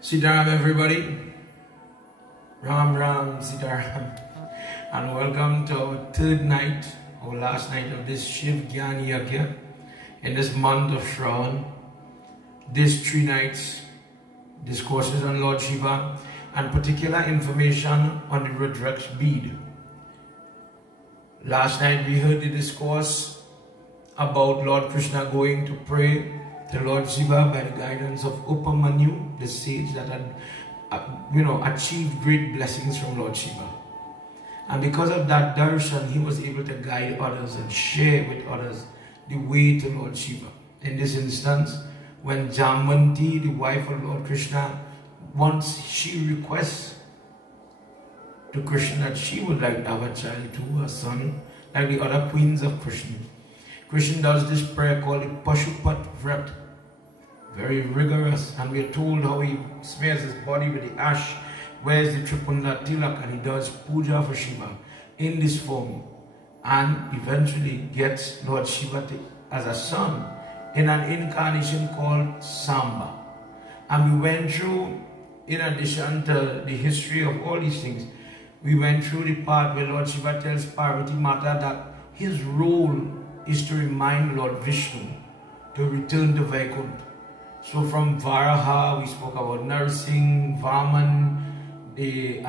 Sitaram everybody, Ram Ram Sitaram, and welcome to our third night, our last night of this Shiva Gyaan Yagna in this month of Shravan. These 3 nights, discourses on Lord Shiva and particular information on the Rudraksh bead. Last night we heard the discourse about Lord Krsna going to pray to Lord Shiva by the guidance of Upamanyu, the sage that had achieved great blessings from Lord Shiva. And because of that darshan, he was able to guide others and share with others the way to Lord Shiva. In this instance, when Jamanti, the wife of Lord Krsna, once she requests to Krsna that she would like to have a child to her son, like the other queens of Krsna. Krsna does this prayer called the Pashupat Vrat. Very rigorous, and we are told how he smears his body with the ash, wears the Tripunda Tilak, and he does puja for Shiva in this form, and eventually gets Lord Shiva as a son in an incarnation called Samba. And we went through, in addition to the history of all these things, we went through the part where Lord Shiva tells Parvati Mata that his role is to remind Lord Vishnu to return to Vaikuntha. So from Varaha, we spoke about nursing, Vaman, the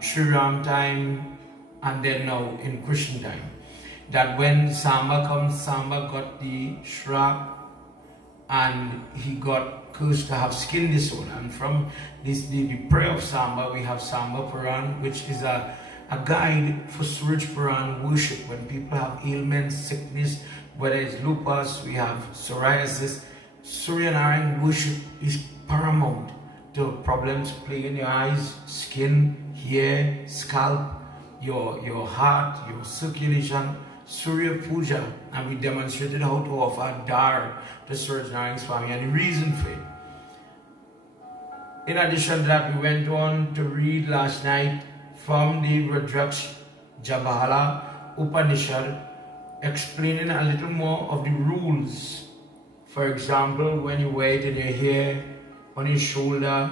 Sri Ram time, and then now in Krishna time. That when Samba comes, Samba got the Shrap, and he got cursed to have skin disorder. And from this, the prayer of Samba, we have Samba Puran, which is a guide for Suraj Puran worship. When people have ailments, sickness, whether it's lupus, we have psoriasis, Surya Narayan worship is paramount to problems plaguing your eyes, skin, hair, scalp, your heart, your circulation. Surya Puja, and we demonstrated how to offer dar to Suraj Narayan Swami and the reason for it. In addition to that, we went on to read last night from the Rudraksh Jabala Upanishad, explaining a little more of the rules. For example, when you wear it in your hair, on your shoulder,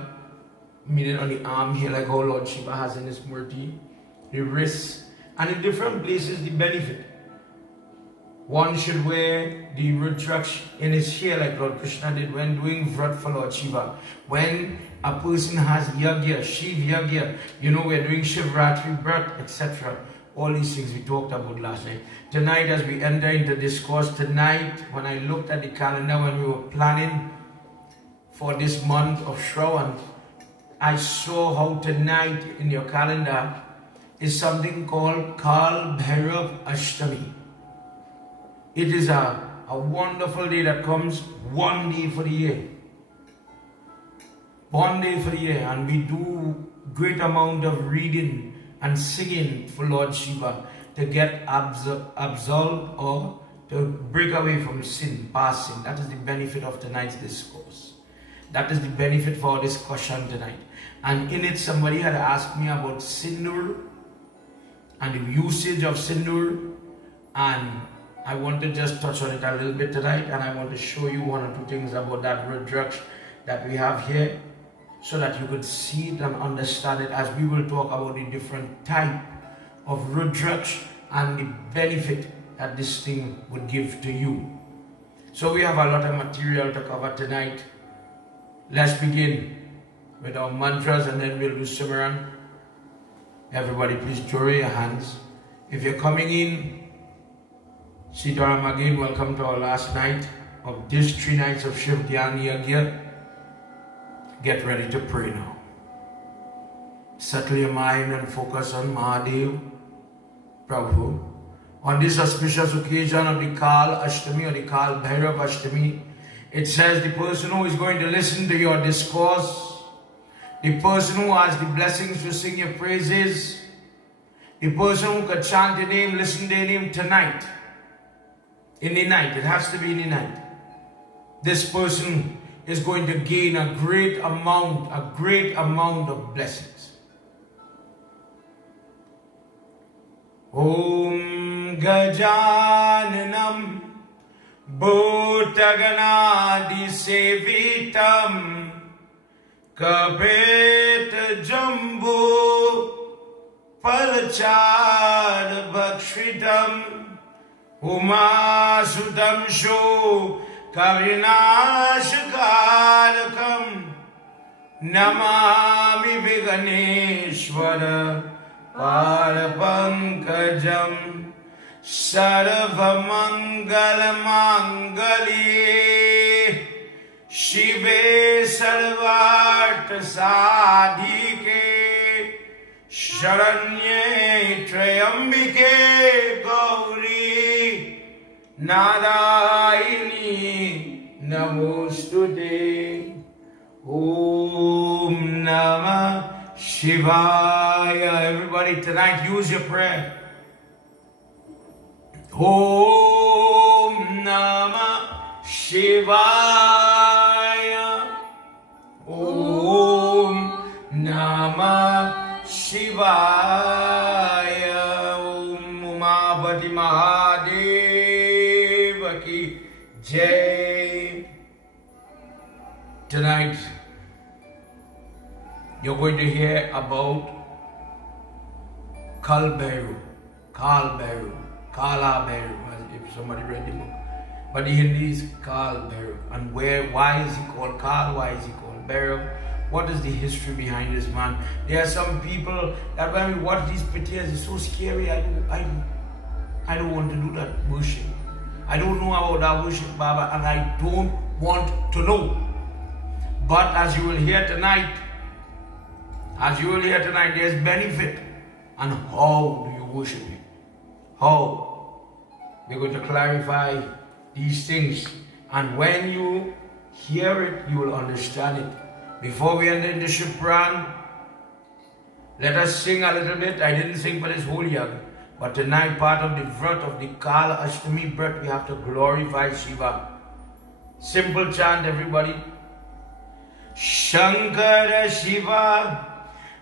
meaning on the arm here, like how Lord Shiva has in his murti, the wrists, and in different places the benefit. One should wear the Rudraksh in his hair like Lord Krsna did when doing Vrat for Lord Shiva. When a person has Yagya, Shiv Yagya, we're doing Shivratri Vrat, etc. All these things we talked about last night. Tonight, as we enter into discourse, tonight, when I looked at the calendar when we were planning for this month of Shravan, I saw how tonight in your calendar is something called Kal Bhairo Ashtami. It is a wonderful day that comes one day for the year. One day for the year, and we do great amount of reading and singing for Lord Shiva to get absolved or to break away from sin, past sin. That is the benefit of tonight's discourse. That is the benefit for our discussion tonight. And in it, somebody had asked me about Sindur and the usage of Sindur, and I want to just touch on it a little bit tonight, and I want to show you 1 or 2 things about that Rudraksh that we have here, so that you could see it and understand it as we will talk about the different type of Rudraksh and the benefit that this thing would give to you. So we have a lot of material to cover tonight. Let's begin with our mantras and then we'll do Simran. Everybody please draw your hands. If you're coming in, Sitaram again, welcome to our last night of these 3 nights of Shiva Gyaan Yagna. Get ready to pray now. Settle your mind and focus on Mahadev, Prabhu. On this auspicious occasion of the Kal Ashtami or the Kal Bhairo Ashtami, it says the person who is going to listen to your discourse, the person who has the blessings to sing your praises, the person who could chant your name, listen to your name tonight, in the night, it has to be in the night. This person is going to gain a great amount of blessings. Om Gajananam Bhotaganadi Sevitam Kapet Jambu Palachad Bhakshritam Uma Sudam Sho Karinashkalakam Namami Viganeshwara Parapankajam Sarvamangalamangaliye Shive Sarvart Sadhike Sharanye Trayambike Gauri Narayini Namostute Om Namah Shivaya. Everybody tonight use your prayer. Om Namah Shivaya. Om Namah Shivaya. Om Umapati Mahadeva ki Jai. Tonight you're going to hear about Bhairo, Bhairo, Kala Bhairo, if somebody read the book. But the Hindi is Bhairo. And why is he called Kal? Why is he called Bhairo? What is the history behind this man? There are some people that when we watch these pictures, it's so scary. I don't want to do that worship. I don't know about that worship, Baba, and I don't want to know. But as you will hear tonight, there's benefit. And how do you worship Him? How? We're going to clarify these things. And when you hear it, you will understand it. Before we enter into Shipran, let us sing a little bit. I didn't sing for this whole Yagna. But tonight, part of the vrat of the Kala Ashtami vrat, we have to glorify Shiva. Simple chant, everybody. Shankara Shiva.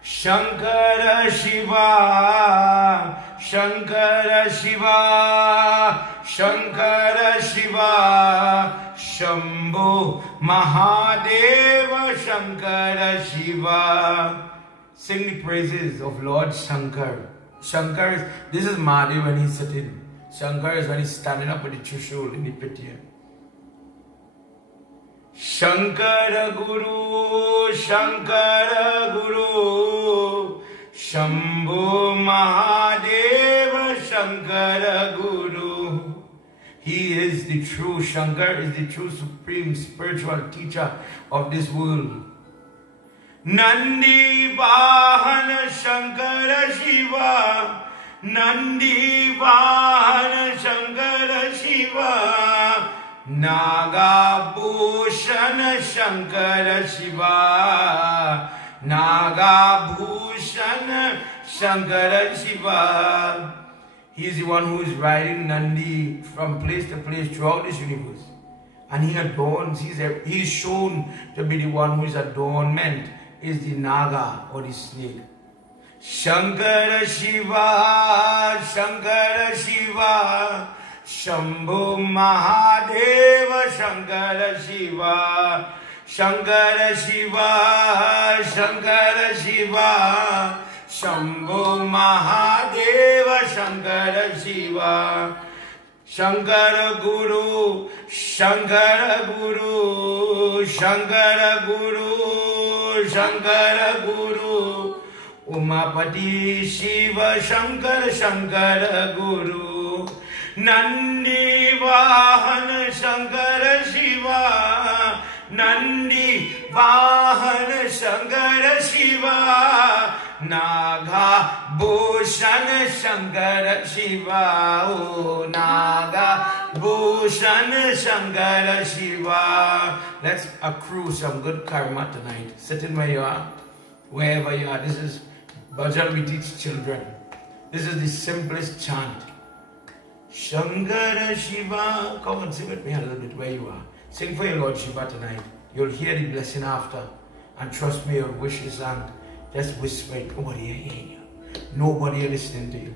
Shankara Shiva, Shankara Shiva, Shankara Shiva, Shambhu Mahadeva, Shankara Shiva. Sing the praises of Lord Shankar. Shankar is, this is Mahadev when he's sitting. Shankar is when he's standing up with the Trishul in the pit here. Shankara Guru, Shankara Guru, Shambhu Mahadeva, Shankara Guru. He is the true, Shankar is the true supreme spiritual teacher of this world. Nandi Vahana Shankara Shiva, Nandi Vahana Shankara Shiva, Naga Bhushan Shankara Shiva, Naga Bhushan Shankara Shiva. He is the one who is riding Nandi from place to place throughout this universe. And he adorns, he is shown to be the one who is adornment, is the Naga or the snake. Shankara Shiva, Shankara Shiva, Shambhu Mahadeva, Shankara Shiva, Shankara Shiva, Shankara Shiva, Shambhu Mahadeva, Shankara Shiva, Shankara Guru, Shankara Guru, Shankara Guru, Shankara Guru, Umapati Shiva, Shankara, Shankara Guru, Nandi Vahana Shankara Shiva, Nandi Vahana Shankara Shiva, Naga Bhushan Shankara Shiva, oh Naga Bhushan Shankara Shiva. Let's accrue some good karma tonight. Sitting where you are, wherever you are. This is bhajan we teach children. This is the simplest chant. Shankara Shiva. Come and sing with me a little bit where you are. Sing for your Lord Shiva tonight. You'll hear the blessing after. And trust me, your wishes and just whisper it. Nobody hearing you. Nobody listening to you.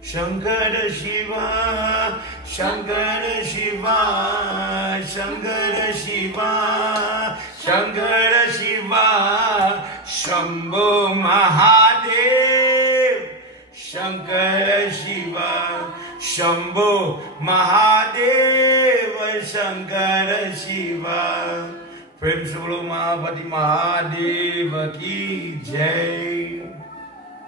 Shankara Shiva, Shankara Shiva, Shankara Shiva, Shankara Shiva, Shambho Mahadev, Shankara Shiva. Shambho Mahadeva, Shankara Shiva. Prem Shublo Mahapati Mahadeva ki jai.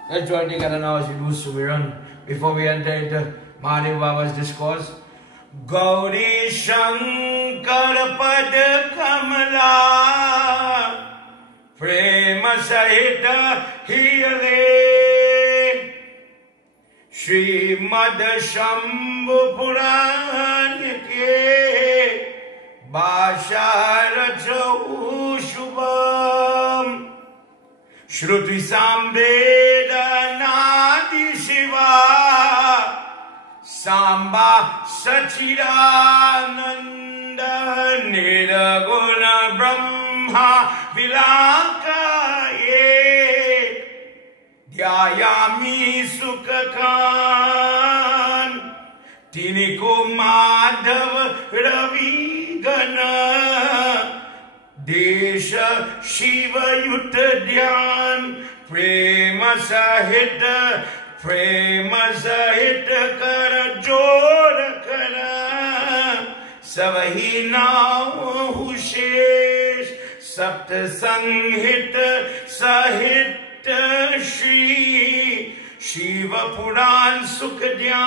Let's join together now as we do Sumiran. Before we enter into Mahadev Baba's discourse. Gauri Shankar Pad Kamala, Prema Sahita Hiyale, Srimad Shambhu Purana ke Bhasharacho Shubham, Shruti Samveda Nadi Shiva, Samba Sachidananda Niraguna Brahma Vilakaye Dhyayami Sukhakan Tiniko Madhav Ravi Gana Desha Shiva Yutta Dhyan Prema Sahita Prema Sahita Kara Jora Kara Savahi Nao Hushesh Sapta Sanghita Sahita Shri Shiva Puran Sukhadyan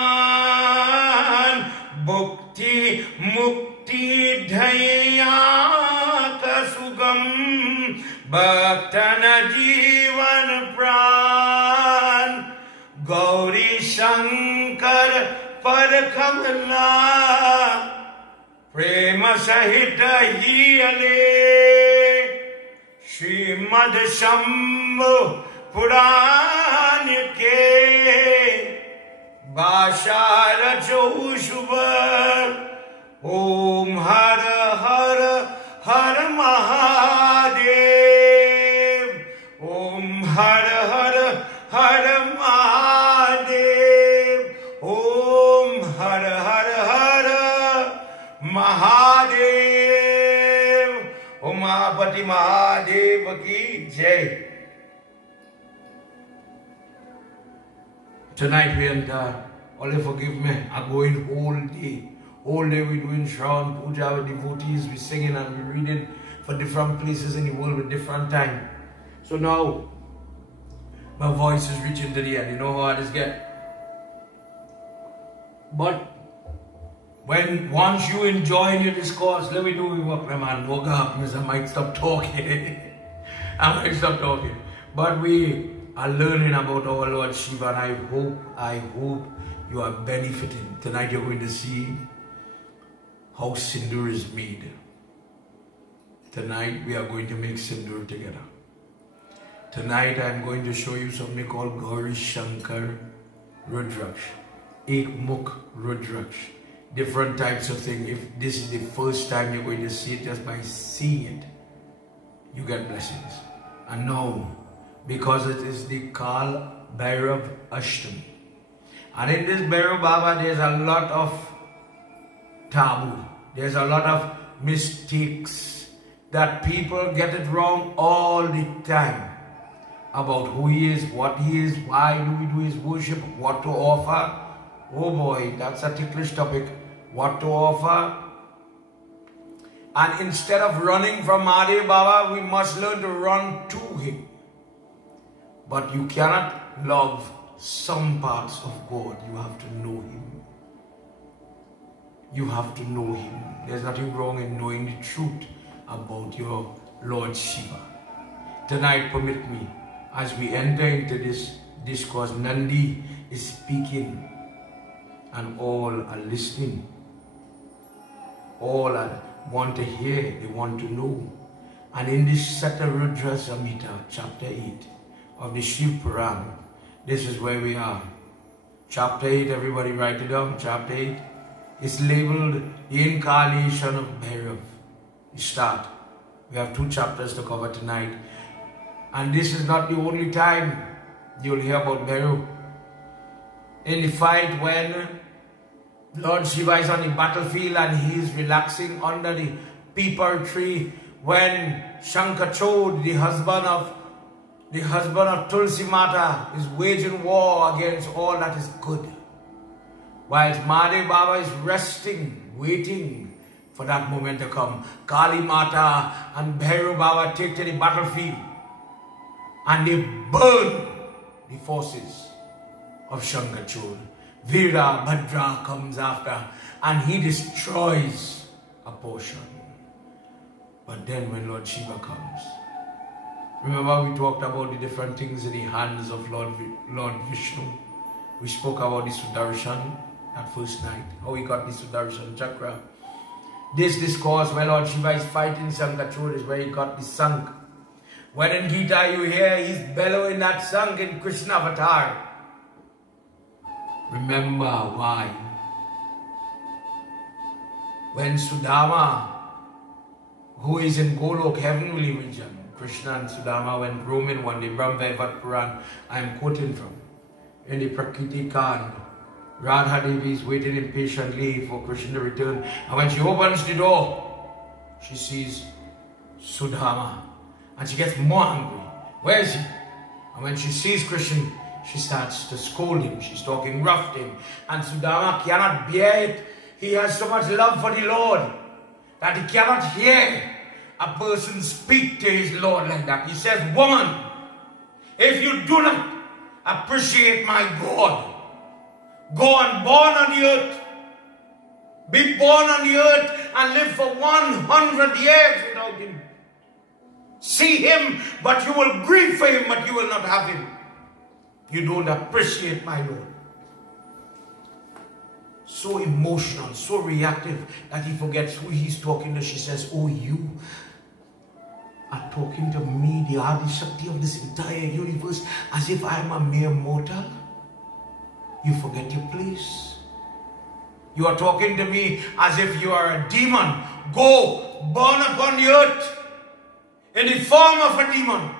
Bhukti Mukti Dhaya Kasugam Bhaktana Jivan Pran Gauri Shankar Padkamala Prema Sahita Hiyale Srimad Shambhu Purana ke Bhasharacho Shubha Om Hara Hara Hara Mahadev Om Hara Hara Hara Mahadev Om Hara Hara Hara Mahadev Om Mahapati Mahadev ki jai. Tonight we enter, only forgive me, are going whole day. All day we doing Shravan Puja with devotees, we singing and we reading for different places in the world with different time. So now, my voice is reaching to the end. You know how hard this get. But once you enjoy your discourse, let me do what my man woke up. I might stop talking. I might stop talking. But we are learning about our Lord Shiva, and I hope you are benefiting. Tonight you're going to see how sindoor is made. Tonight we are going to make sindoor together. Tonight I am going to show you something called Gauri Shankar Rudraksh, Ekmukh Rudraksh. Different types of things. If this is the first time you're going to see it, just by seeing it, you get blessings. And now, because it is the Kal Bhairav Ashram, and in this Bhairo Baba there's a lot of taboo, there's a lot of mistakes that people get it wrong all the time about who he is, what he is, why do we do his worship, what to offer. Oh boy, that's a ticklish topic. What to offer. And instead of running from Mahadev Baba, we must learn to run to him. But you cannot love some parts of God. You have to know him. You have to know him. There's nothing wrong in knowing the truth about your Lord Shiva. Tonight, permit me, as we enter into this discourse, Nandi is speaking and all are listening. All want to hear, they want to know. And in this Sata Rudra Samhita, chapter 8 of the Shiv Puran, this is where we are. Chapter 8, everybody write it down. Chapter 8 is labeled the Incarnation of Bhairav. We start. We have 2 chapters to cover tonight. And this is not the only time you'll hear about Bhairav. In the fight when Lord Shiva is on the battlefield and he is relaxing under the peepal tree, when Shankachod, the husband of The husband of Tulsi Mata is waging war against all that is good. Whilst Mahadev Baba is resting, waiting for that moment to come. Kali Mata and Bhairo Baba take to the battlefield and they burn the forces of Shankachud. Veera Bhadra comes after and he destroys a portion. But then when Lord Shiva comes, remember we talked about the different things in the hands of Lord Vishnu. We spoke about the Sudarshan that first night, how he got the Sudarshan chakra. This discourse where Lord Shiva is fighting Shankachud is where he got the Sank. When in Gita you hear he's bellowing that Sank in Krishna avatar. Remember why. When Sudama, who is in Golok, heavenly region, Krishna and Sudama went roaming one day, Brahma Puran, I am quoting from, in the Prakriti Kand, Radha Devi is waiting impatiently for Krishna to return. And when she opens the door, she sees Sudama. And she gets more angry. Where is he? And when she sees Krishna, she starts to scold him. She's talking rough to him. And Sudama cannot bear it. He has so much love for the Lord that he cannot hear a person speak to his Lord like that. He says, woman, if you do not appreciate my God, go and born on the earth. Be born on the earth and live for 100 years without him. See him, but you will grieve for him, but you will not have him. You don't appreciate my Lord. So emotional, so reactive that he forgets who he's talking to. She says, oh, you are talking to me, the Adi Shakti of this entire universe, as if I am a mere mortal. You forget your place. You are talking to me as if you are a demon. Go, born upon the earth in the form of a demon.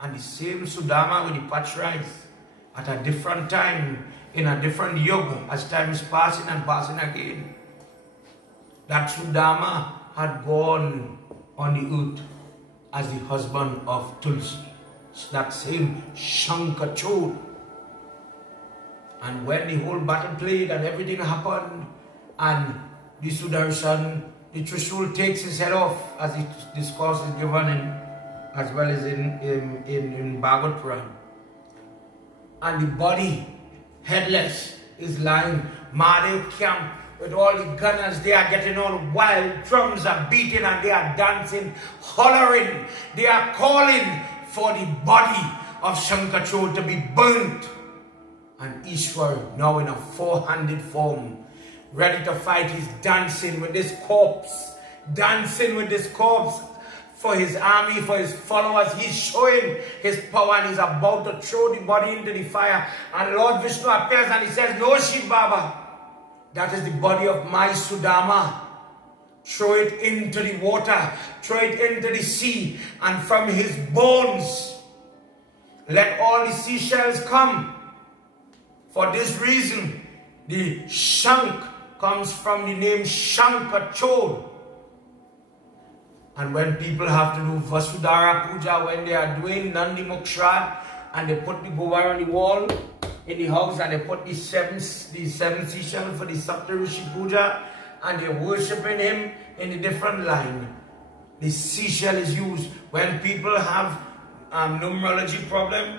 And the same Sudama with the patch rise at a different time, in a different yoga, as time is passing and passing again. That Sudama had gone on the earth as the husband of Tulsi. That same Shankachud. And when the whole battle played and everything happened, and the Sudarshan, the Trishul takes his head off, as the discourse is given in, as well as in Bhagavad Puran. And the body, headless, is lying. Mahadev camp with all the gunners, they are getting all wild, drums are beating and they are dancing, hollering. They are calling for the body of Shankachud to be burnt. And Ishwar, now in a four-handed form, ready to fight, he's dancing with this corpse, for his army, for his followers. He's showing his power and he's about to throw the body into the fire. And Lord Vishnu appears and he says, no, Shiva Baba, that is the body of my Sudama. Throw it into the water, throw it into the sea, and from his bones, let all the seashells come. For this reason, the Shank comes from the name Shankachud. And when people have to do Vasudhara Puja, when they are doing Nandi Mokshad, and they put the Govar on the wall in the house, and they put the seven seashells for the Saptarishi Puja, and they're worshipping him in a different line. The seashell is used when people have numerology problem,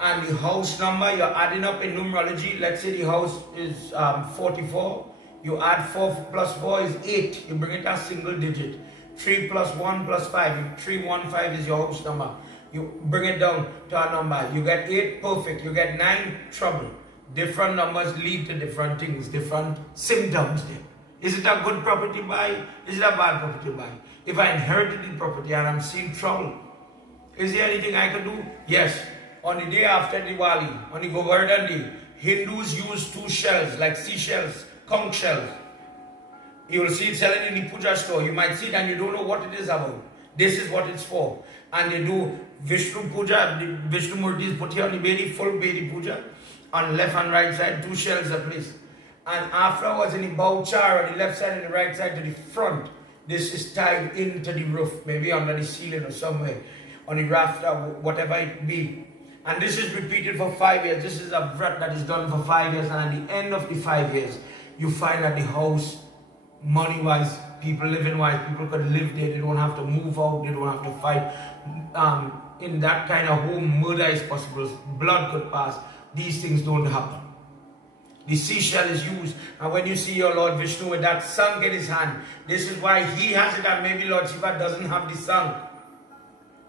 and the house number, you're adding up in numerology. Let's say the house is 44. You add 4 plus 4 is 8. You bring it as single digit. 3 plus 1 plus 5. If 315 is your house number, you bring it down to a number. You get 8, perfect. You get 9, trouble. Different numbers lead to different things, different symptoms there. Is it a good property buy? Is it a bad property buy? If I inherited the property and I'm seeing trouble, is there anything I can do? Yes. On the day after Diwali, on the Govardhan Day, Hindus use 2 shells, like seashells, conch shells. You will see it selling in the puja store. You might see it and you don't know what it is about. This is what it's for. And they do Vishnu Puja, the Vishnu Murti is put here on the Bedi, full Bedi Puja. On left and right side, 2 shells are placed. And afterwards in the Bauchar, on the left side and the right side to the front, this is tied into the roof, maybe under the ceiling or somewhere. on the rafter, whatever it be. And this is repeated for 5 years. This is a vrat that is done for 5 years. And at the end of the 5 years, you find that the house, money-wise, people living-wise, people could live there. They don't have to move out. They don't have to fight. In that kind of home, murder is possible. Blood could pass. These things don't happen. The seashell is used. And when you see your Lord Vishnu with that sangh in his hand, this is why he has it, and maybe Lord Shiva doesn't have the sangh.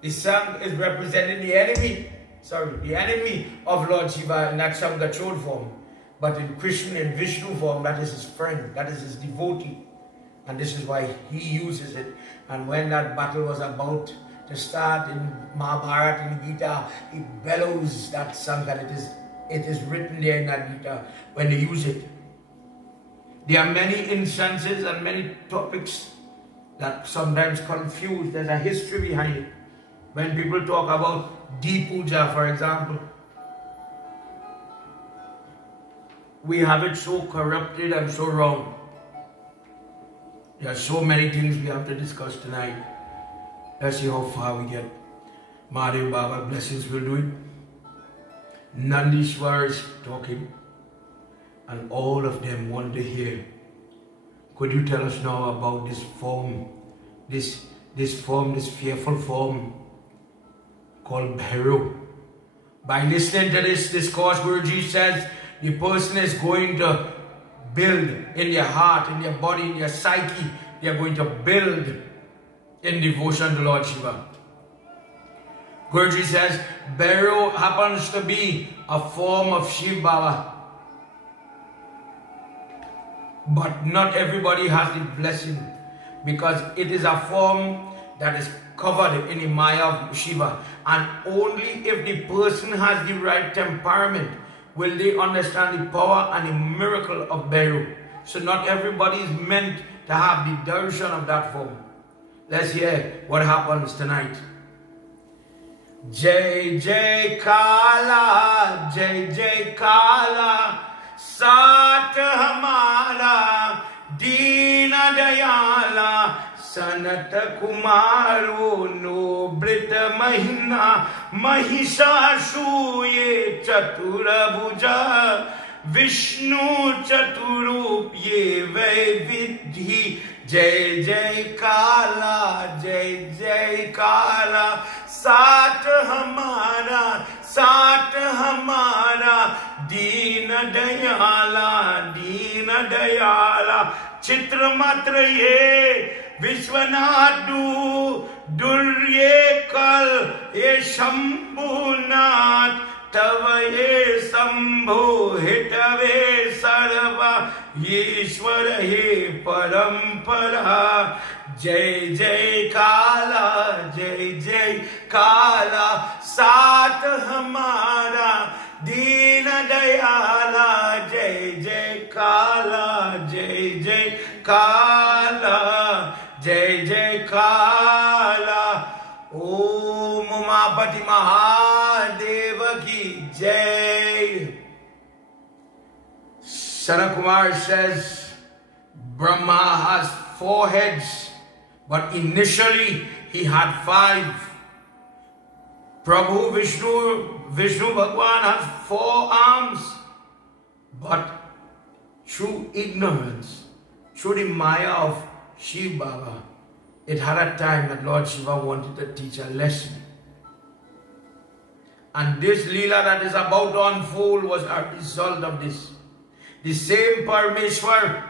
The sangh is representing the enemy. Sorry, the enemy of Lord Shiva in that Sangachod form. But in Krishna and Vishnu form, that is his friend, that is his devotee. And this is why he uses it. And when that battle was about to start in Mahabharata, in Gita, he bellows that sangh, and it is written there in that Gita when they use it. There are many instances and many topics that sometimes confuse. There's a history behind it. When people talk about Puja, for example, we have it so corrupted and so wrong. There are so many things we have to discuss tonight. Let's see how far we get. Mahadev Baba, blessings will do it. Nandishwar is talking, and all of them want to hear. Could you tell us now about this form, this fearful form called Bhairo? By listening to this discourse, Guruji says the person is going to build in their heart, in their body, in their psyche. They are going to build in devotion to Lord Shiva. Guruji says Bhairo happens to be a form of Shiva Baba. But not everybody has the blessing, because it is a form that is covered in the Maya of Shiva. And only if the person has the right temperament will they understand the power and the miracle of Bhairo. So not everybody is meant to have the darshan of that form. Let's hear what happens tonight. Jai Jai Kala, Jai Jai Kala, Sat Hamara, Dina Dayala, Sanat Kumaru, No Brita Mahina, Mahishashuye Chatura Bhuja, Vishnu Chaturup Ye Vaividhi, Jai Jai Kala, Jai Jai Kala, Sat Hamara, Dina Dayala, Dina Dayala, Chitra Matra Ye, Vishwanadu, Durye Kal, Ye Shambhunat, Tavaye Sambho, Hitave Sarva, Yeshwara He Parampara, Jai Jai Kala, Jai Jai Kala, Sat Hamara, Dina Dayala, Jai Jai Kala, Jai Jai Kala, Jai Jai Kala. Om Umapati Mahadeva Ki Jai. Sanakumar says Brahma has 4 heads, but initially he had 5. Prabhu Vishnu Bhagwan has 4 arms, but through ignorance, through the Maya of Shiva Baba, it had a time that Lord Shiva wanted to teach a lesson. And this Leela that is about to unfold was a result of this. The same Parameshwar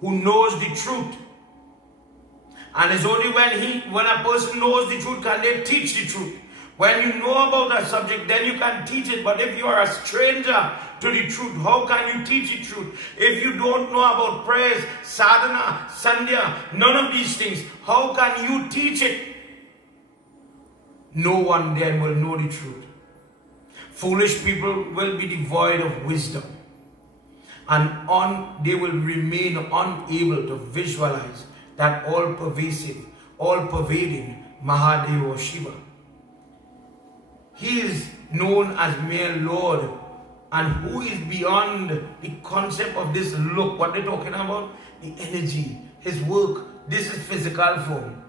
who knows the truth. And it's only when a person knows the truth can they teach the truth. When you know about a subject, then you can teach it. But if you are a stranger to the truth, how can you teach the truth? If you don't know about prayers, sadhana, sandhya, none of these things, how can you teach it? No one then will know the truth. Foolish people will be devoid of wisdom. And they will remain unable to visualize that all-pervasive, all-pervading Mahadeva or Shiva. He is known as mere Lord, and who is beyond the concept of this look. What they're talking about? The energy, his work. This is physical form.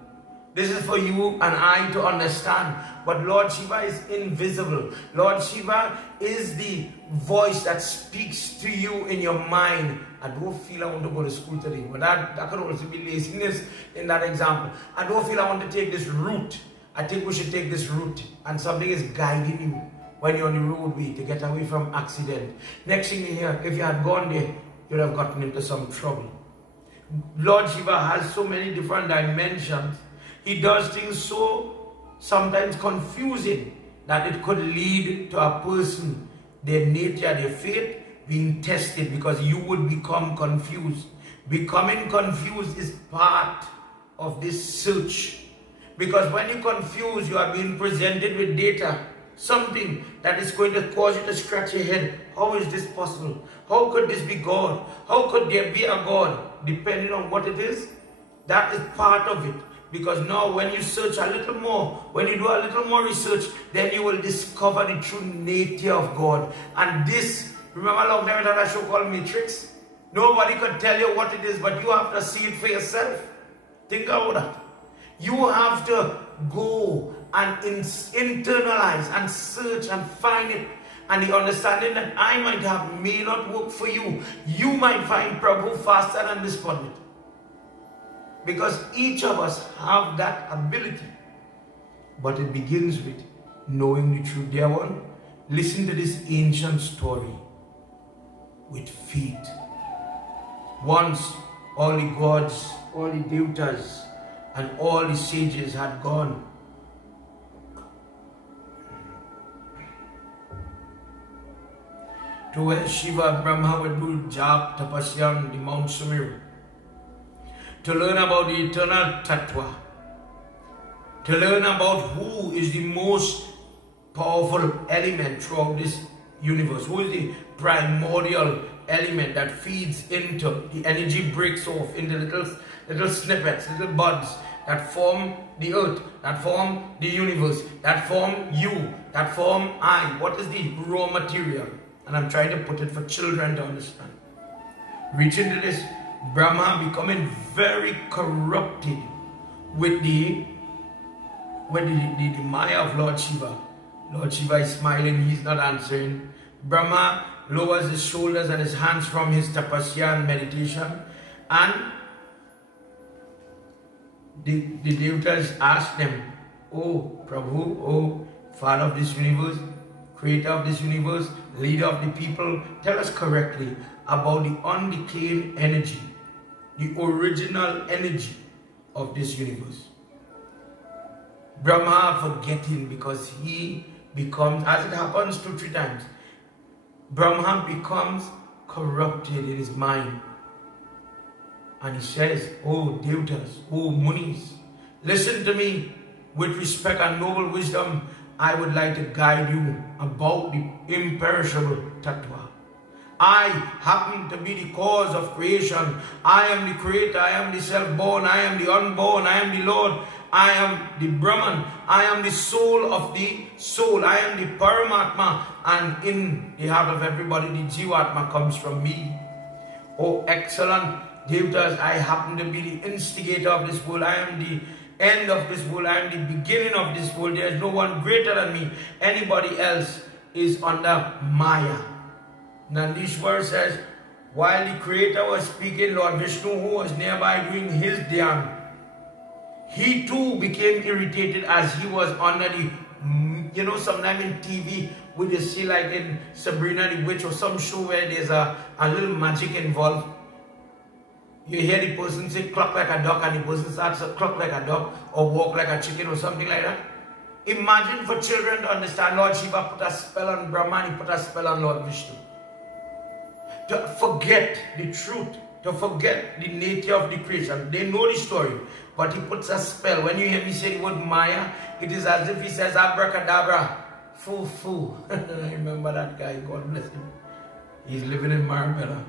This is for you and I to understand. But Lord Shiva is invisible. Lord Shiva is the voice that speaks to you in your mind. I don't feel I want to go to school today. But that could also be laziness in that example. I don't feel I want to take this route. I think we should take this route. And something is guiding you when you're on the roadway to get away from accident. Next thing you hear, if you had gone there, you'd have gotten into some trouble. Lord Shiva has so many different dimensions. He does things so sometimes confusing that it could lead to a person, their nature, their faith being tested, because you would become confused. Becoming confused is part of this search. Because when you confuse, you are being presented with data, something that is going to cause you to scratch your head. How is this possible? How could this be God? How could there be a God? Depending on what it is, that is part of it. Because now when you search a little more, when you do a little more research, then you will discover the true nature of God. And this, remember a long time ago that show called Matrix? Nobody could tell you what it is, but you have to see it for yourself. Think about that. You have to go and internalize and search and find it. And the understanding that I might have may not work for you. You might find Prabhu faster than this pundit. Because each of us have that ability. But it begins with knowing the truth. Dear one, listen to this ancient story with faith. Once all the gods, all the devatas, and all the sages had gone. To where Shiva and Brahma would do Jap, Tapasya on the Mount Sumeru. To learn about the eternal Tattva. To learn about who is the most powerful element throughout this universe. Who is the primordial element that feeds into, the energy breaks off into little snippets, little buds that form the earth, that form the universe, that form you, that form I. What is the raw material? And I'm trying to put it for children to understand. Reaching to this, Brahma becoming very corrupted with the Maya of Lord Shiva. Lord Shiva is smiling, he's not answering. Brahma lowers his shoulders and his hands from his tapasya and meditation, and the devatas ask them, "Oh Prabhu, oh Father of this universe, Creator of this universe, Leader of the people, tell us correctly about the undecaying energy, the original energy of this universe." Brahma forgetting, because he becomes, as it happens 2-3 times, Brahma becomes corrupted in his mind. And he says, "Oh devatas, oh munis, listen to me with respect and noble wisdom. I would like to guide you about the imperishable Tattva. I happen to be the cause of creation. I am the creator, I am the self-born, I am the unborn, I am the Lord, I am the Brahman, I am the soul of the soul, I am the Paramatma, and in the heart of everybody, the Jivatma comes from me. Oh excellent devatas, I happen to be the instigator of this world, I am the end of this world, I am the beginning of this world, there is no one greater than me, anybody else is under Maya." Nandishwar says, while the Creator was speaking, Lord Vishnu, who was nearby doing his dhyan, he too became irritated as he was under the, you know, sometime in TV, we just see like in Sabrina the Witch or some show where there's a little magic involved. You hear the person say cluck like a duck, and the person starts to cluck like a duck or walk like a chicken or something like that. Imagine for children to understand, Lord Shiva put a spell on Brahma and he put a spell on Lord Vishnu. To forget the truth, to forget the nature of the creation. They know the story, but he puts a spell. When you hear me say the word Maya, it is as if he says abracadabra, foo. I remember that guy, God bless him. He's living in Marbella.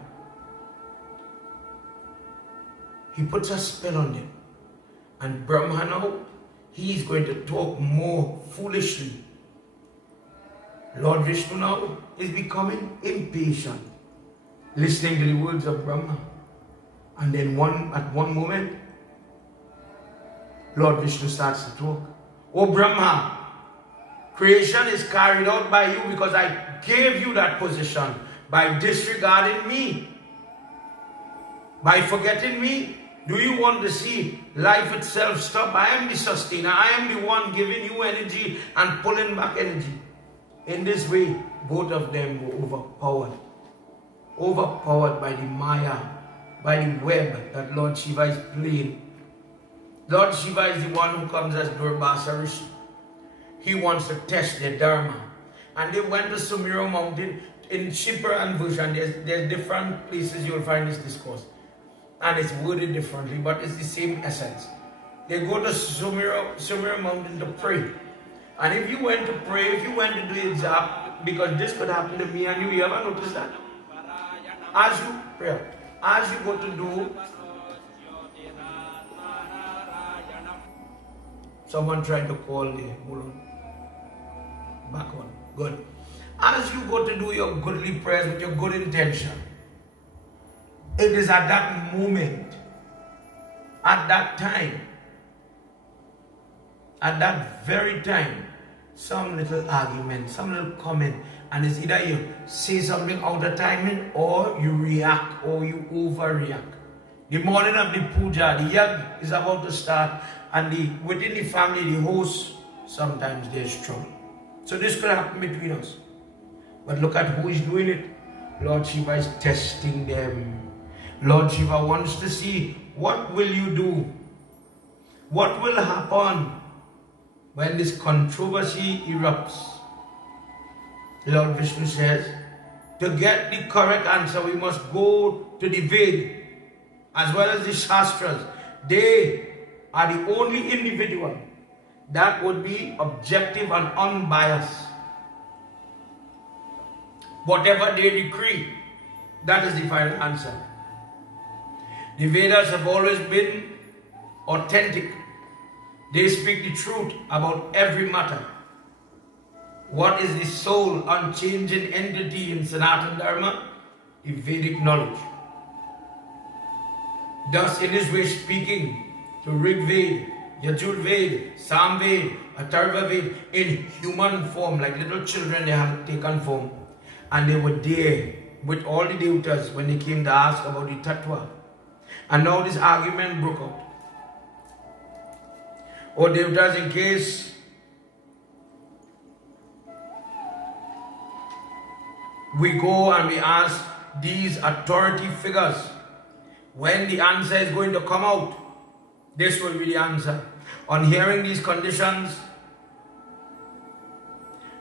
He puts a spell on them. And Brahma now, he is going to talk more foolishly. Lord Vishnu now is becoming impatient, listening to the words of Brahma. And then at one moment, Lord Vishnu starts to talk. Oh Brahma, creation is carried out by you because I gave you that position by disregarding me. By forgetting me, do you want to see life itself stop? I am the sustainer. I am the one giving you energy and pulling back energy. In this way, both of them were overpowered. Overpowered by the Maya, by the web that Lord Shiva is playing. Lord Shiva is the one who comes as Durvasa Rishi. He wants to test their dharma. And they went to Sumira mountain. In Shipra and Bhushan, there's different places you'll find this discourse. And it's worded differently, but it's the same essence. They go to Sumira mountain to pray. And if you went to pray, if you went to do a job, because this could happen to me and you ever notice that? As you pray, as you go to do, someone tried to call there, hold on, back on, good. As you go to do your goodly prayers with your good intention, it is at that moment, at that time, at that very time, some little argument, some little comment, and it's either you say something out of timing or you react or you overreact. The morning of the puja, the yagna is about to start, and within the family, the host, sometimes there's trouble. So this could happen between us. But look at who is doing it. Lord Shiva is testing them. Lord Shiva wants to see, what will you do? What will happen when this controversy erupts? Lord Vishnu says, to get the correct answer, we must go to the Veda, as well as the Shastras. They are the only individual that would be objective and unbiased. Whatever they decree, that is the final answer. The Vedas have always been authentic. They speak the truth about every matter. What is the sole unchanging entity in Sanatana Dharma? The Vedic knowledge. Thus, in this way, speaking to Rig Veda, Yajur Veda, Sam Veda, Atharva Veda, in human form, like little children, they had taken form. And they were there with all the devatas when they came to ask about the tattva. And now this argument broke out. Oh devatas, in case we go and we ask these authority figures, when the answer is going to come out, this will be the answer. On hearing these conditions,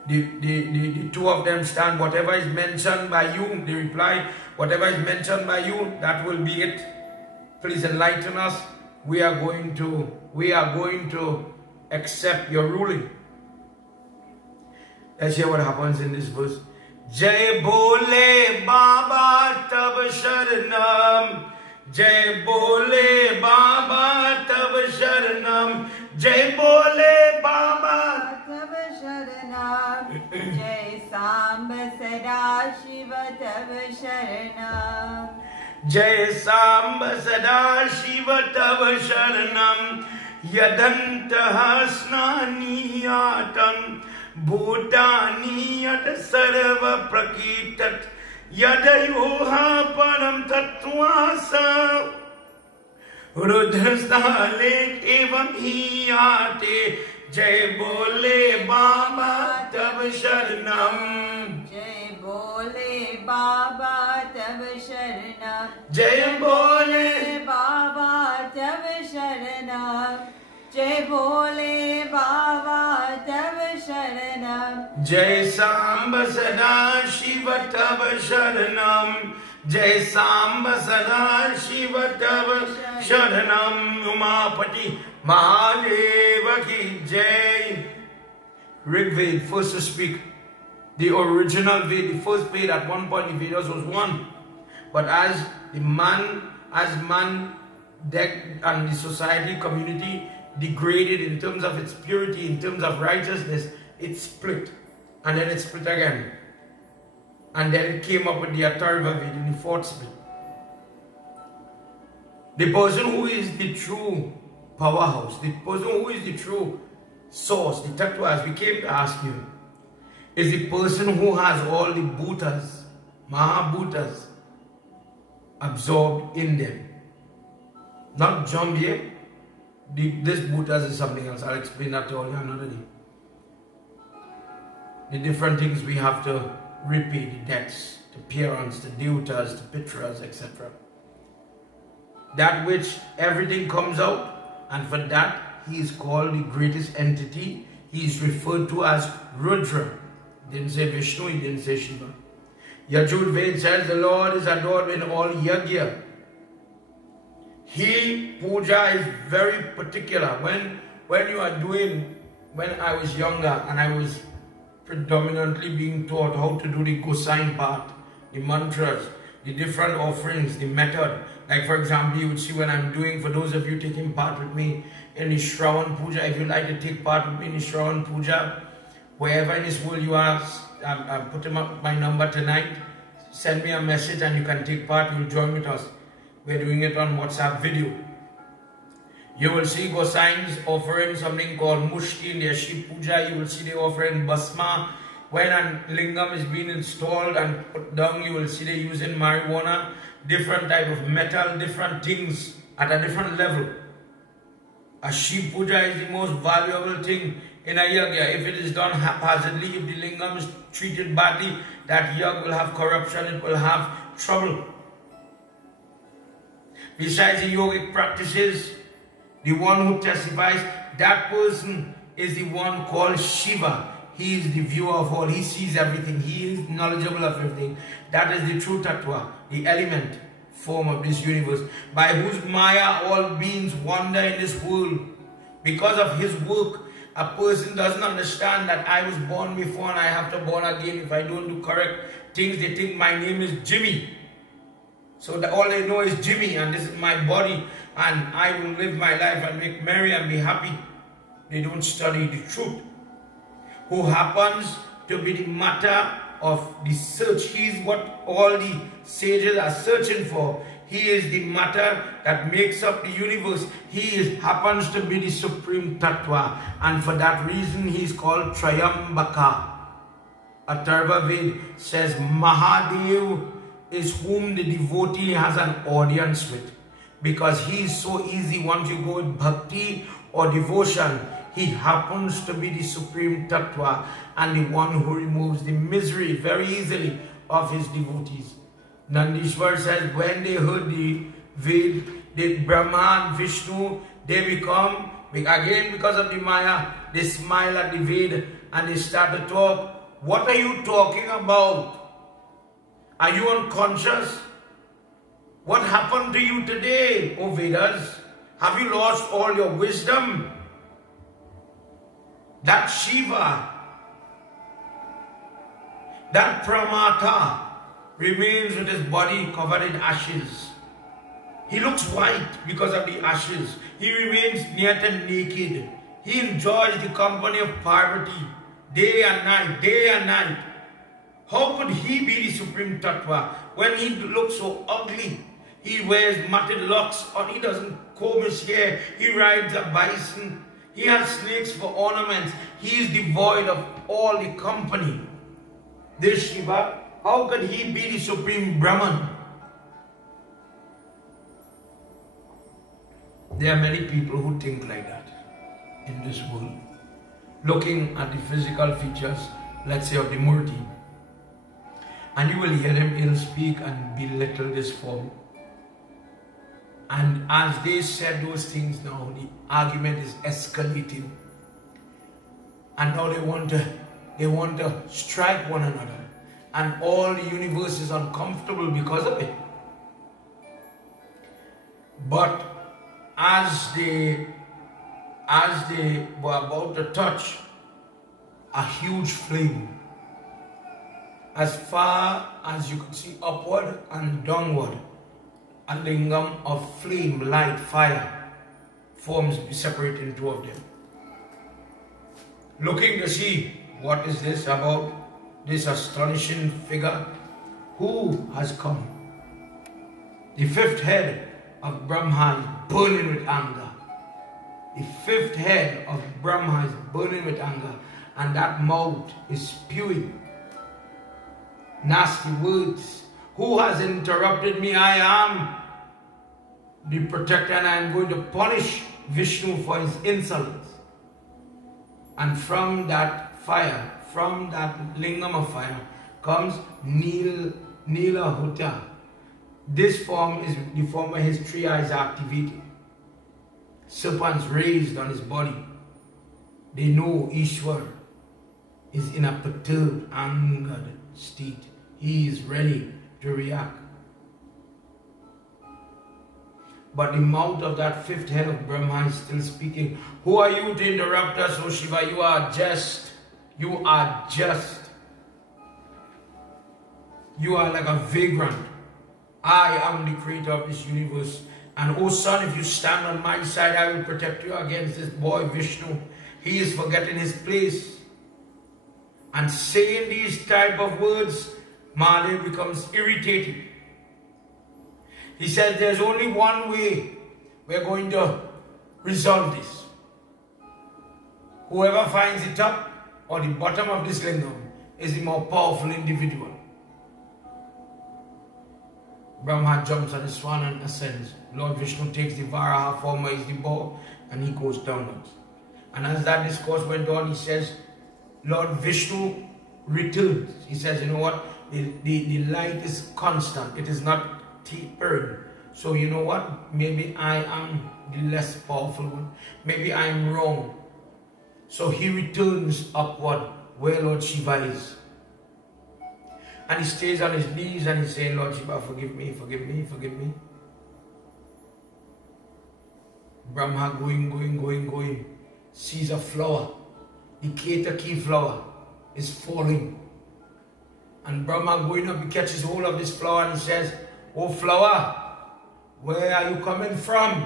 the two of them stand. Whatever is mentioned by you, they reply, whatever is mentioned by you, that will be it. Please enlighten us. We are going to accept your ruling. Let's hear what happens in this verse. Jai Bole Baba Tab Sharanam. Jai Bole Baba Tab Sharanam. Jai Bole Baba Tab Sharanam. Jai Samba Sada Shiva Tab Sharanam. Jai Samba Sada Shiva Tab Sharanam. Yadantaha Snaniyatam Bhutaniyat Sarva Prakitat Yadayoha Param Tattvasa Rudhrasthalek Evam Hiyate. Jai Bole Baba Tab Sharanam. Jai Bole Baba Tab Sharanam. Jai Bole Baba Tab Sharanam. Jai Bole Baba Tab Sharanam. Jai Samba Sada Shiva Tab Sharanam. Jai Samba Sada Shiva Tab Sharanam. Umapati Mahadeva Ki Jai. Rig Veda, first to speak. The original Veda, the first Veda, at one point the Vedas was one. But as man and the society, community degraded in terms of its purity, in terms of righteousness, it split. And then it split again. And then it came up with the Atharva Veda in the fourth split. The person who is the true powerhouse, the person who is the true source, the tattva, as we came to ask you, is the person who has all the bhutas, mahabhutas, absorbed in them. Not Jambye. This bhutas is something else. I'll explain that to all you another day. The different things we have to repay, the debts, the parents, the deutas, the pitras, etc. That which everything comes out, and for that he is called the greatest entity. He is referred to as Rudra. Didn't say Vishnu, he didn't say Shiva. Yajur Ved says the Lord is adored in all Yagna. He, puja, is very particular. When you are doing, when I was younger and I was predominantly being taught how to do the Gosine part, the mantras, the different offerings, the method. Like for example, you would see when I'm doing, for those of you taking part with me in the Shravan Puja, if you'd like to take part with me in the Shravan Puja, wherever in this world you are, I'm putting up my number tonight. Send me a message and you can take part. You'll join with us. We're doing it on WhatsApp video. You will see Gosines offering something called Mushti in their Shiv Puja. You will see they offering Basma. When a lingam is being installed and put down, you will see they using marijuana, different type of metal, different things at a different level. A Shiv Puja is the most valuable thing in a yagya. If it is done haphazardly, if the lingam is treated badly, that yag will have corruption, it will have trouble. Besides the yogic practices, the one who testifies, that person is the one called Shiva. He is the viewer of all. He sees everything. He is knowledgeable of everything. That is the true tattva, the element form of this universe, by whose maya all beings wander in this world. Because of his work, a person doesn't understand that I was born before and I have to born again. If I don't do correct things, they think my name is Jimmy. So all they know is Jimmy and this is my body and I will live my life and make merry and be happy. They don't study the truth. Who happens to be the matter of the search. He is what all the sages are searching for. He is the matter that makes up the universe. He happens to be the supreme tattva. And for that reason he is called Trayambaka. Atharva Ved says Mahadev is whom the devotee has an audience with. Because he is so easy once you go with bhakti or devotion. He happens to be the supreme tattva and the one who removes the misery very easily of his devotees. Nandishwar says when they heard the Ved, the Brahma and Vishnu, they become, again because of the Maya, they smile at the Ved and they start to talk. What are you talking about? Are you unconscious? What happened to you today, O Vedas? Have you lost all your wisdom? That Shiva, that Pramata remains with his body covered in ashes. He looks white because of the ashes. He remains near and naked. He enjoys the company of Parvati day and night, day and night. How could he be the supreme tattva when he looks so ugly? He wears matted locks on, he doesn't comb his hair, he rides a bison, he has snakes for ornaments, he is devoid of all the company. This Shiva, how could he be the supreme Brahman? There are many people who think like that in this world. Looking at the physical features, let's say of the Murti, and you will hear them ill speak and belittle this form. And as they said those things now, the argument is escalating. And now they want to strike one another. And all the universe is uncomfortable because of it. But as they were about to touch a huge flame, as far as you could see upward and downward, a lingam of flame, light, fire forms separating two of them. Looking to see what is this about, this astonishing figure, who has come? The fifth head of Brahma is burning with anger. The fifth head of Brahma is burning with anger, and that mouth is spewing nasty words. Who has interrupted me? I am the protector, and I am going to punish Vishnu for his insolence. And from that fire, from that lingam of fire, comes Nila-Huta. This form is the form where his three eyes are activated. Serpents raised on his body. They know Ishwar is in a perturbed, angered state. He is ready to react. But the mouth of that fifth head of Brahma is still speaking. Who are you to interrupt us, O Shiva? You are just. You are just. You are like a vagrant. I am the creator of this universe. And O son, if you stand on my side, I will protect you against this boy Vishnu. He is forgetting his place. And saying these type of words, Mahadev becomes irritated. He says there's only one way we're going to resolve this. Whoever finds the top or the bottom of this lingam is the more powerful individual. Brahma jumps on the swan and ascends. Lord Vishnu takes the Varaha form, is the bow, and he goes downwards. And as that discourse went on, he says, Lord Vishnu returns. He says, you know what? The light is constant. It is not tapering. So you know what? Maybe I am the less powerful one. Maybe I am wrong. So he returns upward where Lord Shiva is. And he stays on his knees and he's saying, Lord Shiva, forgive me, forgive me, forgive me. Brahma going, sees a flower. The Ketaki flower is falling. And Brahma going up, he catches hold of this flower and he says, oh flower, where are you coming from?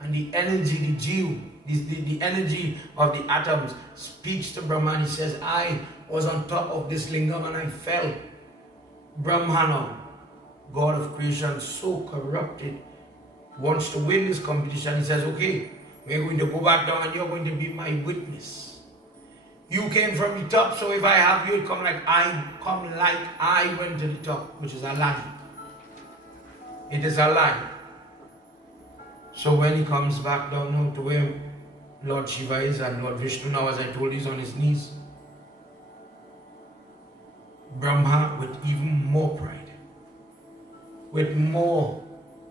And the energy, the Jiv, the energy of the atoms speaks to Brahma and he says, I was on top of this lingam and I fell. Brahmana, God of creation, so corrupted, wants to win this competition. He says, okay, we're going to go back down and you're going to be my witness. You came from the top, so if I have you, come like I went to the top, which is a lie. It is a lie. So when he comes back down to where Lord Shiva is and Lord Vishnu now, as I told you, is on his knees, Brahma with even more pride, with more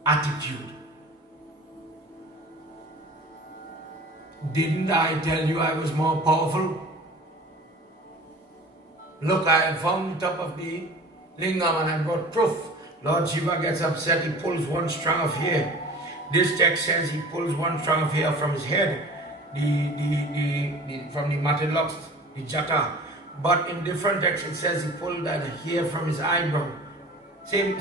attitude. Didn't I tell you I was more powerful? Look, I found the top of the lingam and I brought proof. Lord Shiva gets upset, he pulls one strand of hair. This text says he pulls one strand of hair from his head, from the matted locks, the jata. But in different texts it says he pulled that hair from his eyebrow. Same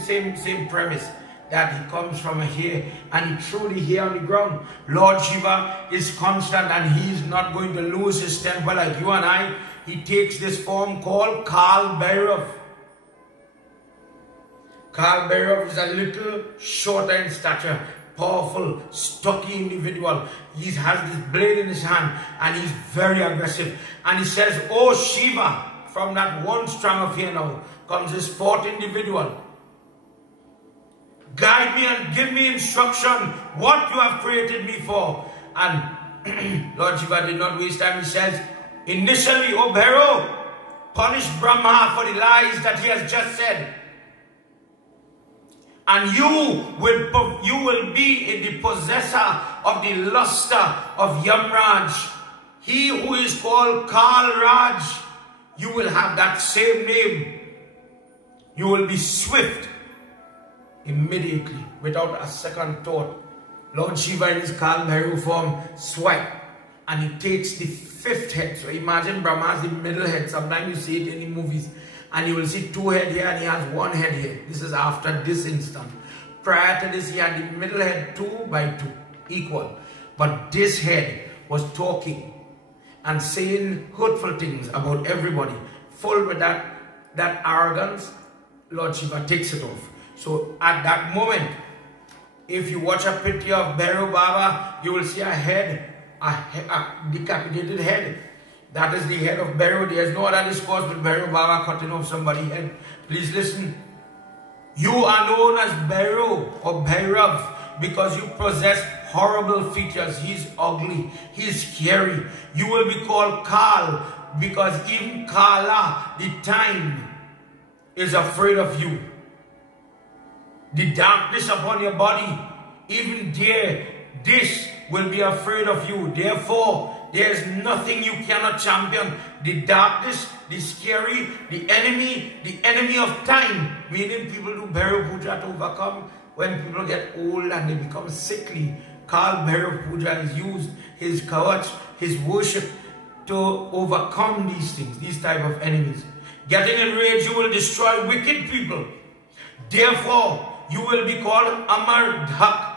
premise, that he comes from a hair and he threw the hair on the ground. Lord Shiva is constant and he is not going to lose his temper like you and I. He takes this form called Kal Bhairav. Kal Bhairav is a little shorter in stature, powerful, stocky individual. He has this blade in his hand and he's very aggressive. And he says, oh Shiva, from that one strand of hair now comes this fourth individual. Guide me and give me instruction what you have created me for. And Lord Shiva did not waste time. He says, initially, O Bhairo, punish Brahma for the lies that he has just said. And you will be in the possessor of the luster of Yamraj. He who is called Kal Raj, you will have that same name. You will be swift. Immediately, without a second thought, Lord Shiva in his Kal Bhairav form swipe and he takes the fifth head. So imagine Brahma has the middle head. Sometimes you see it in the movies and you will see two head here and he has one head here. This is after this instant. Prior to this he had the middle head 2 by 2 equal. But this head was talking and saying hurtful things about everybody. Full with that arrogance, Lord Shiva takes it off. So at that moment, if you watch a picture of Bhairo Baba, you will see a head a decapitated head. That is the head of Bhairo. There is no other discourse but Bhairo Baba cutting off somebody's head. Please listen. You are known as Bhairo or Bhairav because you possess horrible features. He's ugly. He's scary. You will be called Kal because even Kala, the time, is afraid of you. The darkness upon your body, even there, this will be afraid of you. Therefore, there is nothing you cannot champion. The darkness, the scary, the enemy of time. Meaning people do Bhairo Puja to overcome when people get old and they become sickly. Kal Bhairo Puja is used, his kavach, his worship to overcome these things, these type of enemies. Getting enraged, you will destroy wicked people. Therefore, you will be called Amar Dhak.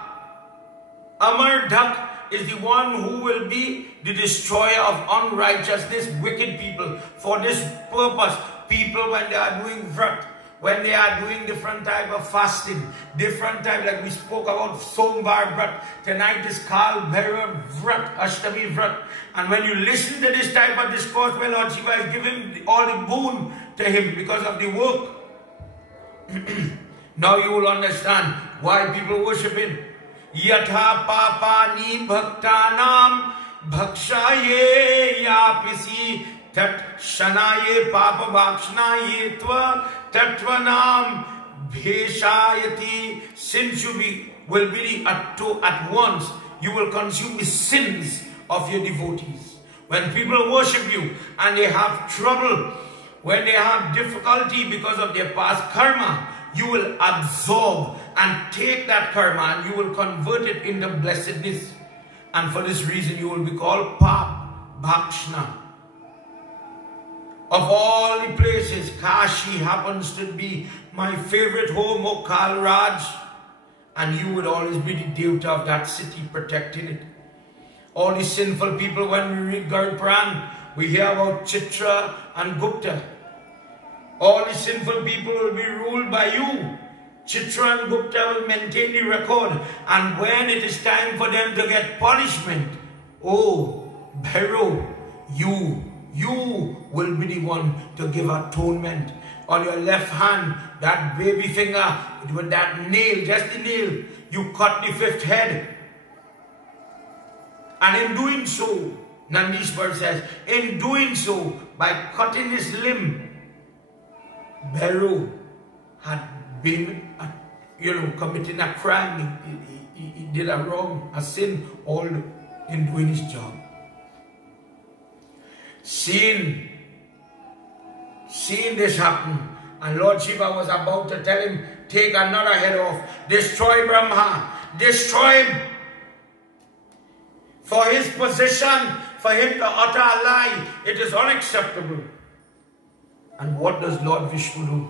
Amar Dhak is the one who will be the destroyer of unrighteousness, wicked people. For this purpose, people when they are doing vrat, when they are doing different type of fasting, different type, like we spoke about Sombar Vrat, tonight is Kal Bhairav Vrat, Ashtami Vrat. And when you listen to this type of discourse, well, Lord Shiva is giving all the boon to him because of the work. Now you will understand why people worship him. Yatha papani bhaktanam bhakshaye yapisi tat shanaye papa bhakshnaye tva tatvanam bheshayati. Since you will be at once, you will consume the sins of your devotees. When people worship you and they have trouble, when they have difficulty because of their past karma, you will absorb and take that karma and you will convert it into blessedness. And for this reason you will be called Pap Bhakshna. Of all the places, Kashi happens to be my favorite home, O Kal Raj. And you would always be the devta of that city, protecting it. All the sinful people, when we read Garud Puran, we hear about Chitra and Gupta. All the sinful people will be ruled by you. Chitra and Gupta will maintain the record. And when it is time for them to get punishment, oh, Bhairo, you will be the one to give atonement. On your left hand, that baby finger, with that nail, just the nail, you cut the fifth head. And in doing so, Nandishwar says, in doing so, by cutting this limb, Bhairo had been, committing a crime. He did a wrong, a sin, all in doing his job. Seeing this happen, and Lord Shiva was about to tell him, take another head off, destroy Brahma, destroy him. For his position, for him to utter a lie, it is unacceptable. And what does Lord Vishnu do?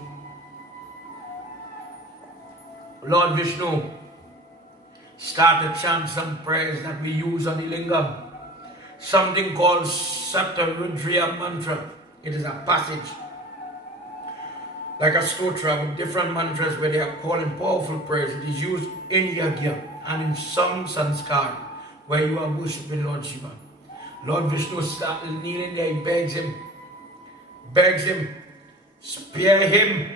Lord Vishnu started to chant some prayers that we use on the lingam. Something called Satarudriya mantra. It is a passage, like a stotra with different mantras where they are calling powerful prayers. It is used in Yagna and in some sanskar where you are worshipping Lord Shiva. Lord Vishnu started kneeling there, he begs him, spare him,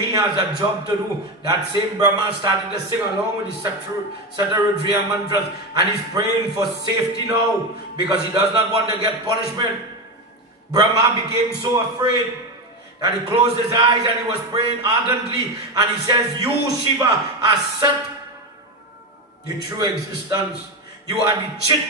he has a job to do. That same Brahma started to sing along with the Satarudriya mantras, and he's praying for safety now because he does not want to get punishment. Brahma became so afraid that he closed his eyes and he was praying ardently, and he says, you Shiva are Sat, the true existence. You are the Chit.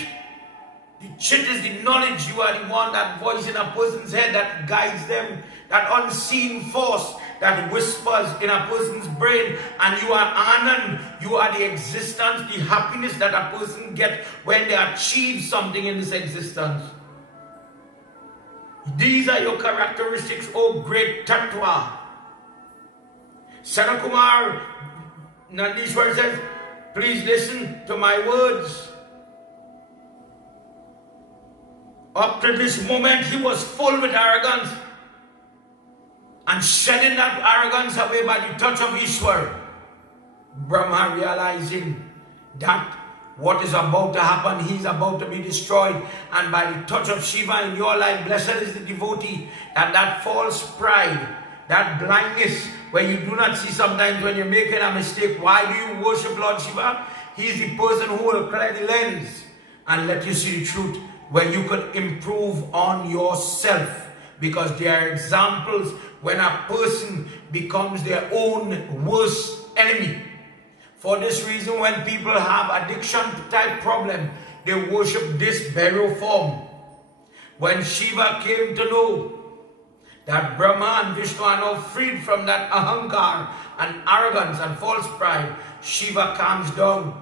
The Chit is the knowledge. You are the one, that voice in a person's head that guides them, that unseen force that whispers in a person's brain. And you are Anand. You are the existence, the happiness that a person gets when they achieve something in this existence. These are your characteristics, O great Tattva. Sanakumar Nandishwar says, please listen to my words. Up to this moment, he was full with arrogance and shedding that arrogance away by the touch of Ishwar. Brahma realizing that what is about to happen. He's about to be destroyed. And by the touch of Shiva in your life, blessed is the devotee that false pride, that blindness where you do not see sometimes when you're making a mistake. Why do you worship Lord Shiva? He's the person who will clear the lens and let you see the truth where you could improve on yourself. Because there are examples when a person becomes their own worst enemy. For this reason, when people have addiction type problem, they worship this Bhairo form. When Shiva came to know that Brahma and Vishnu are now freed from that ahankar and arrogance and false pride, Shiva calms down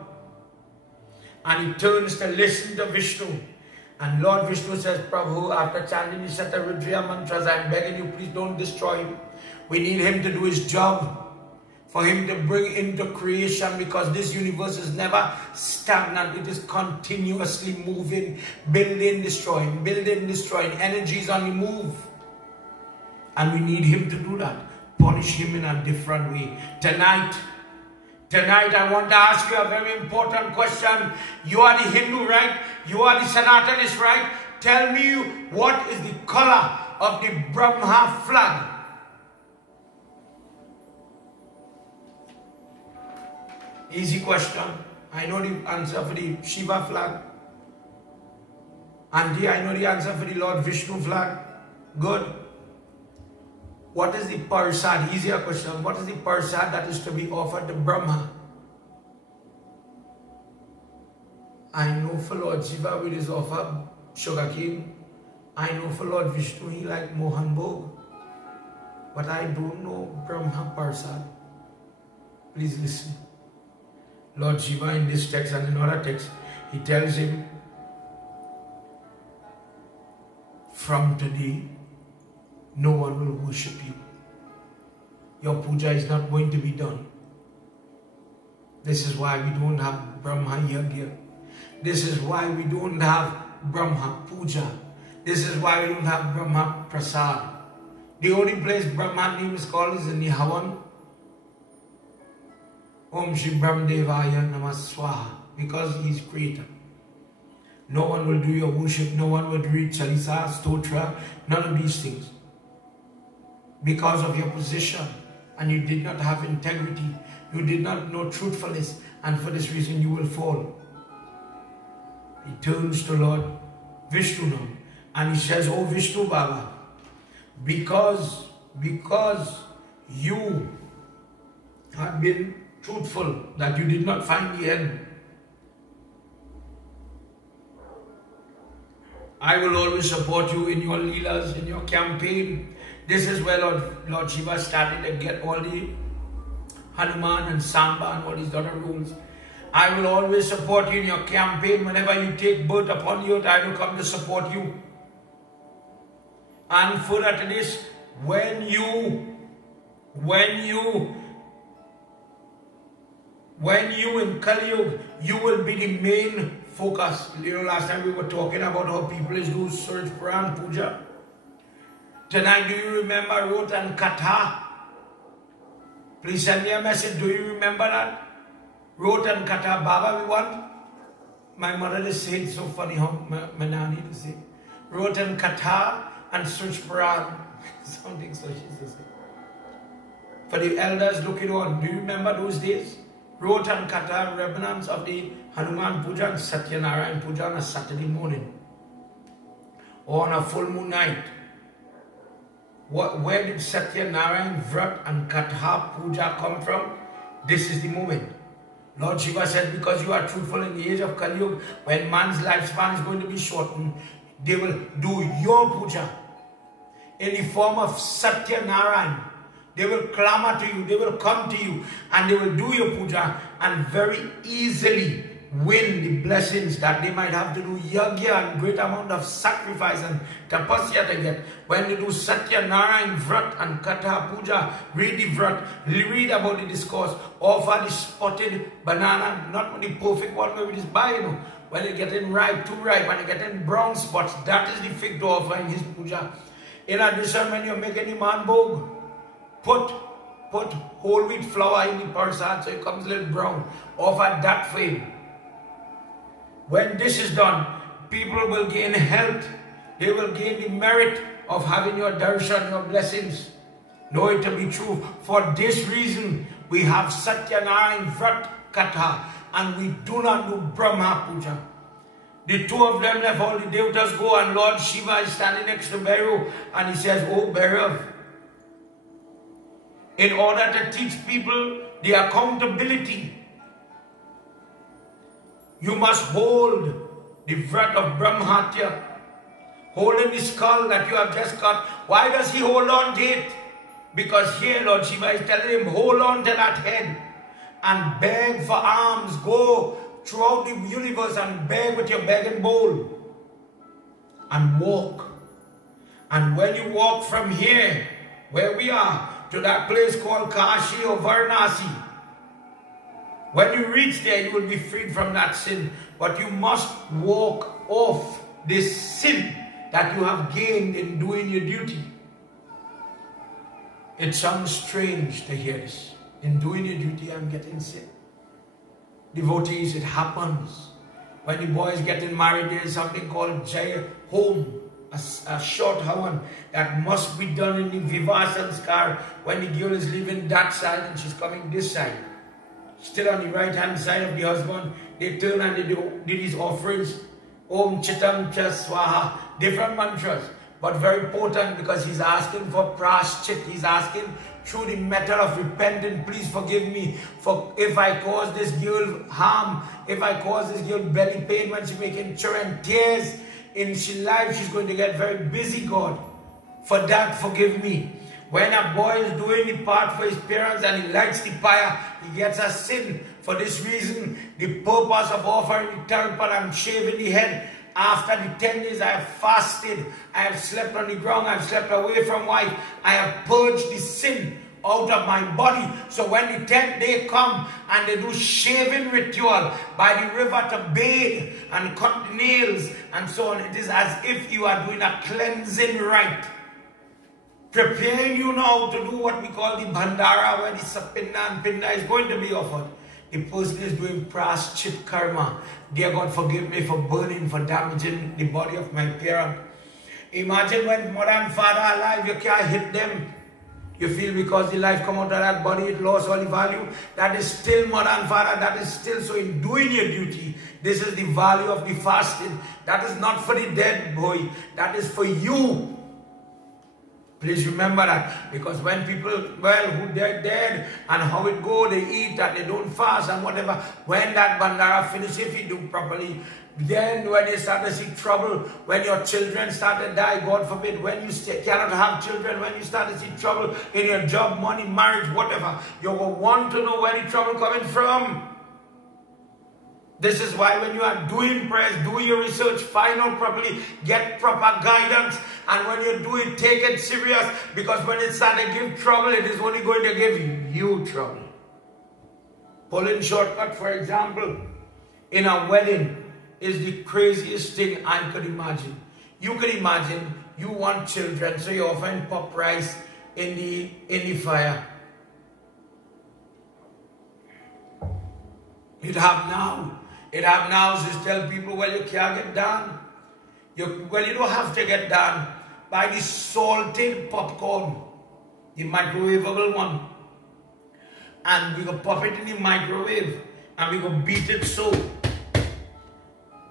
and he turns to listen to Vishnu. And Lord Vishnu says, Prabhu, after chanting the Shatarudriya mantras, I'm begging you, please don't destroy him. We need him to do his job, for him to bring into creation, because this universe is never stagnant. It is continuously moving, building, destroying, energy is on the move. And we need him to do that. Punish him in a different way. Tonight, I want to ask you a very important question. You are the Hindu, right? You are the Sanatanist, right? Tell me, what is the color of the Brahma flag? Easy question. I know the answer for the Shiva flag. Andy, I know the answer for the Lord Vishnu flag. Good. What is the parsad? Easier question. What is the parsad that is to be offered to Brahma? I know for Lord Shiva with his offer sugarcane. I know for Lord Vishnu he like Mohan Bhog. But I don't know Brahma parsad. Please listen. Lord Shiva in this text and in other texts, he tells him, from today, no one will worship you. Your puja is not going to be done. This is why we don't have Brahma Yagna. This is why we don't have Brahma Puja. This is why we don't have Brahma Prasad. The only place Brahma name is called is in the Havan. Om Shri Brahmadevaya Namah Swaha. Because he is creator. No one will do your worship. No one will read Chalisa, Stotra, none of these things. Because of your position. And you did not have integrity. You did not know truthfulness. And for this reason you will fall. He turns to Lord Vishnu now. And he says, oh Vishnu Baba, because you have been truthful that you did not find the end, I will always support you in your leelas, in your campaign. This is where Lord Shiva started to get all the Hanuman and Samba and all these other rules. I will always support you in your campaign. Whenever you take birth upon the earth, I will come to support you. And further to this, when you in Kali Yuga, you will be the main focus. You know, last time we were talking about how people is do search Puran Puja. Tonight, do you remember Rot and Katha? Please send me a message. Do you remember that? Rot and Katha, Baba, we want. My mother is saying so funny how my nanny to say. Rot and Katha and search Puran. Something so she says. For the elders looking on, do you remember those days? Rot and Katha, remnants of the Hanuman Puja and Satyanarayan Puja on a Saturday morning. Or on a full moon night. Where did Satyanarayan Vrat and Katha Puja come from? This is the moment. Lord Shiva said, because you are truthful in the age of Kali Yuga, when man's lifespan is going to be shortened, they will do your puja in the form of Satyanarayan. They will clamor to you, they will come to you, and they will do your puja and very easily win the blessings that they might have to do yagya and great amount of sacrifice and tapasya to get. When they do Satyanarayan Vrat and Katha Puja, read the Vrat, read about the discourse, offer the spotted banana, not the perfect one where it is by, you know. When they get in ripe, too ripe, and they get in brown spots, that is the fig to offer in his puja. In addition, when you make any man bhog, put whole wheat flour in the parsad so it comes a little brown. Offer that for him. When this is done, people will gain health. They will gain the merit of having your darshan, your blessings. Know it to be true. For this reason, we have Satyanarayan Vrat Katha, and we do not do Brahma Puja. The two of them left, all the devatas go, and Lord Shiva is standing next to Bhairo, and he says, "Oh Bhairo, in order to teach people the accountability, you must hold the Vrat of Brahmatya, holding the skull that you have just cut." Why does he hold on to it? Because here Lord Shiva is telling him, hold on to that head and beg for alms. Go throughout the universe and beg with your begging bowl. And walk. And when you walk from here, where we are, to that place called Kashi or Varanasi, when you reach there, you will be freed from that sin. But you must walk off this sin that you have gained in doing your duty. It sounds strange to hear this. In doing your duty, I'm getting sick. Devotees, it happens. When the boy is getting married, there is something called Jaya Home, a short havan that must be done in the Vivaha Sanskar when the girl is leaving that side and she's coming this side. Still on the right hand side of the husband, they turn and they do these offerings. Om Chitam Cha Swaha. Different mantras, but very important because he's asking for praschit. He's asking through the method of repentance, please forgive me for if I cause this girl harm, if I cause this girl belly pain when she's making children tears in life, she's going to get very busy, God. For that, forgive me. When a boy is doing the part for his parents and he lights the fire, he gets a sin. For this reason, the purpose of offering the temple and shaving the head, after the 10 days I have fasted, I have slept on the ground, I have slept away from wife, I have purged the sin out of my body. So when the 10th day come and they do shaving ritual by the river to bathe and cut the nails and so on, it is as if you are doing a cleansing rite. Preparing you now to do what we call the Bhandara, where the Sapinna and Pinda is going to be offered. The person is doing praschit karma. Dear God, forgive me for burning, for damaging the body of my parent. Imagine when mother and father are alive, you can't hit them. You feel because the life come out of that body, it lost all the value. That is still mother and father, that is still. So in doing your duty, this is the value of the fasting. That is not for the dead boy, that is for you. Please remember that, because when people, well, who they're dead and how it go, they eat and they don't fast and whatever. When that bandara finishes, if you do properly, then when they start to see trouble, when your children start to die, God forbid, when you cannot have children, when you start to see trouble in your job, money, marriage, whatever, you will want to know where the trouble coming from. This is why when you are doing prayers, do your research, find out properly, get proper guidance. And when you do it, take it serious. Because when it starts to give trouble, it is only going to give you trouble. Pulling shortcut, for example, in a wedding is the craziest thing I could imagine. You could imagine you want children, so you're offering pop rice in the fire. It have now is tell people, well, you can't get down. Well, you don't have to get down. Buy the salted popcorn, the microwavable one. And we go pop it in the microwave. And we go beat it so.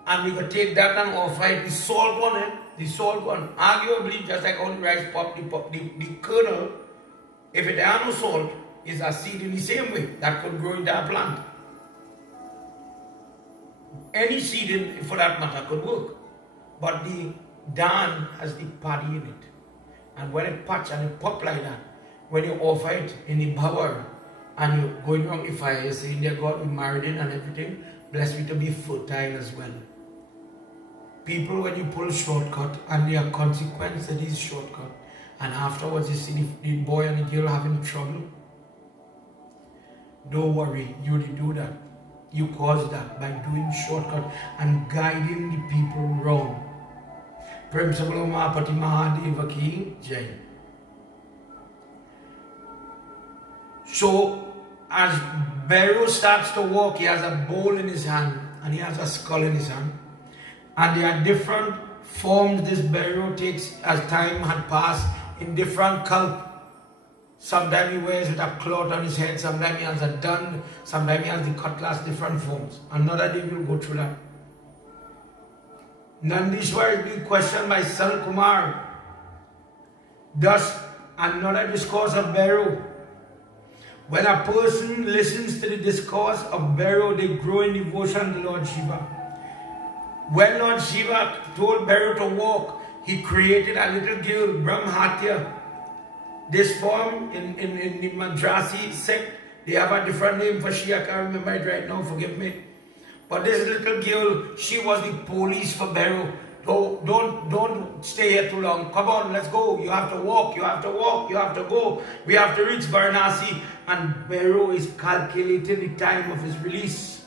And we go take that and offer it. The salt one, the salt one. Arguably, just like on the rice pop, the kernel, if it has no salt, is a seed in the same way. That could grow into a plant. Any seed, for that matter, could work. But the dan has the paddy in it. And when it patch and it pop like that, when you offer it in the bower and you're going around the fire, you're saying, dear God, we married in and everything, bless me to be fertile as well. People, when you pull shortcut, and there are consequences to these shortcut, and afterwards you see the boy and the girl having trouble, don't worry, you didn't do that. You caused that by doing shortcut and guiding the people wrong. Prem Sabaloma Pati Mahadeva Ki Jai. So as Bhairo starts to walk, he has a bowl in his hand and he has a skull in his hand. And there are different forms this Bhairo takes as time had passed in different cult. Sometimes he wears with a cloth on his head, sometimes he has a dund, sometimes he has the cutlass, different forms. Another day we'll go through that. Nandishwar is being questioned by Sal Kumar. Thus, another discourse of Bhairo. When a person listens to the discourse of Bhairo, they grow in devotion to Lord Shiva. When Lord Shiva told Bhairo to walk, he created a little girl, Brahmatya. This form in the Madrasi sect, they have a different name for she. I can't remember it right now, forgive me. But this little girl, she was the police for Bhairo. Don't stay here too long. Come on, let's go. You have to walk, you have to walk, you have to go. We have to reach Varanasi. And Bhairo is calculating the time of his release.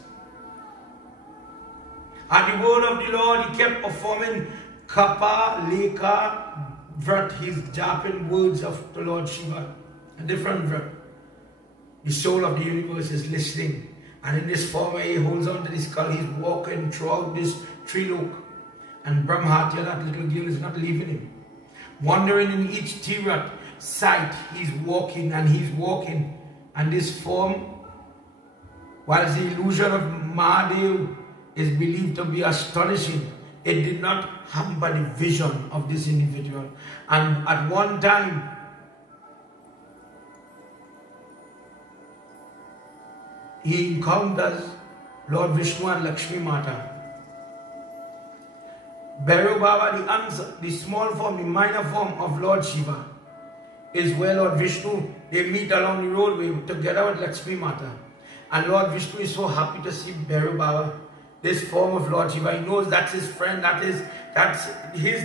At the word of the Lord, he kept performing Kappa, Leka, Vrat, his Japan words of the Lord Shiva. A different Vrat. The soul of the universe is listening. And in this form, he holds on to the skull. He's walking throughout this trilok. And Brahmatya, that little girl, is not leaving him. Wandering in each Tirat site, he's walking and he's walking. And this form, whilst the illusion of Mahadev is believed to be astonishing, it did not hamper the vision of this individual. And at one time, he encounters Lord Vishnu and Lakshmi Mata. Bhairo Baba, the small form, the minor form of Lord Shiva, is where Lord Vishnu, they meet along the roadway together with Lakshmi Mata. And Lord Vishnu is so happy to see Bhairo Baba, this form of Lord Shiva. He knows that's his friend, that's his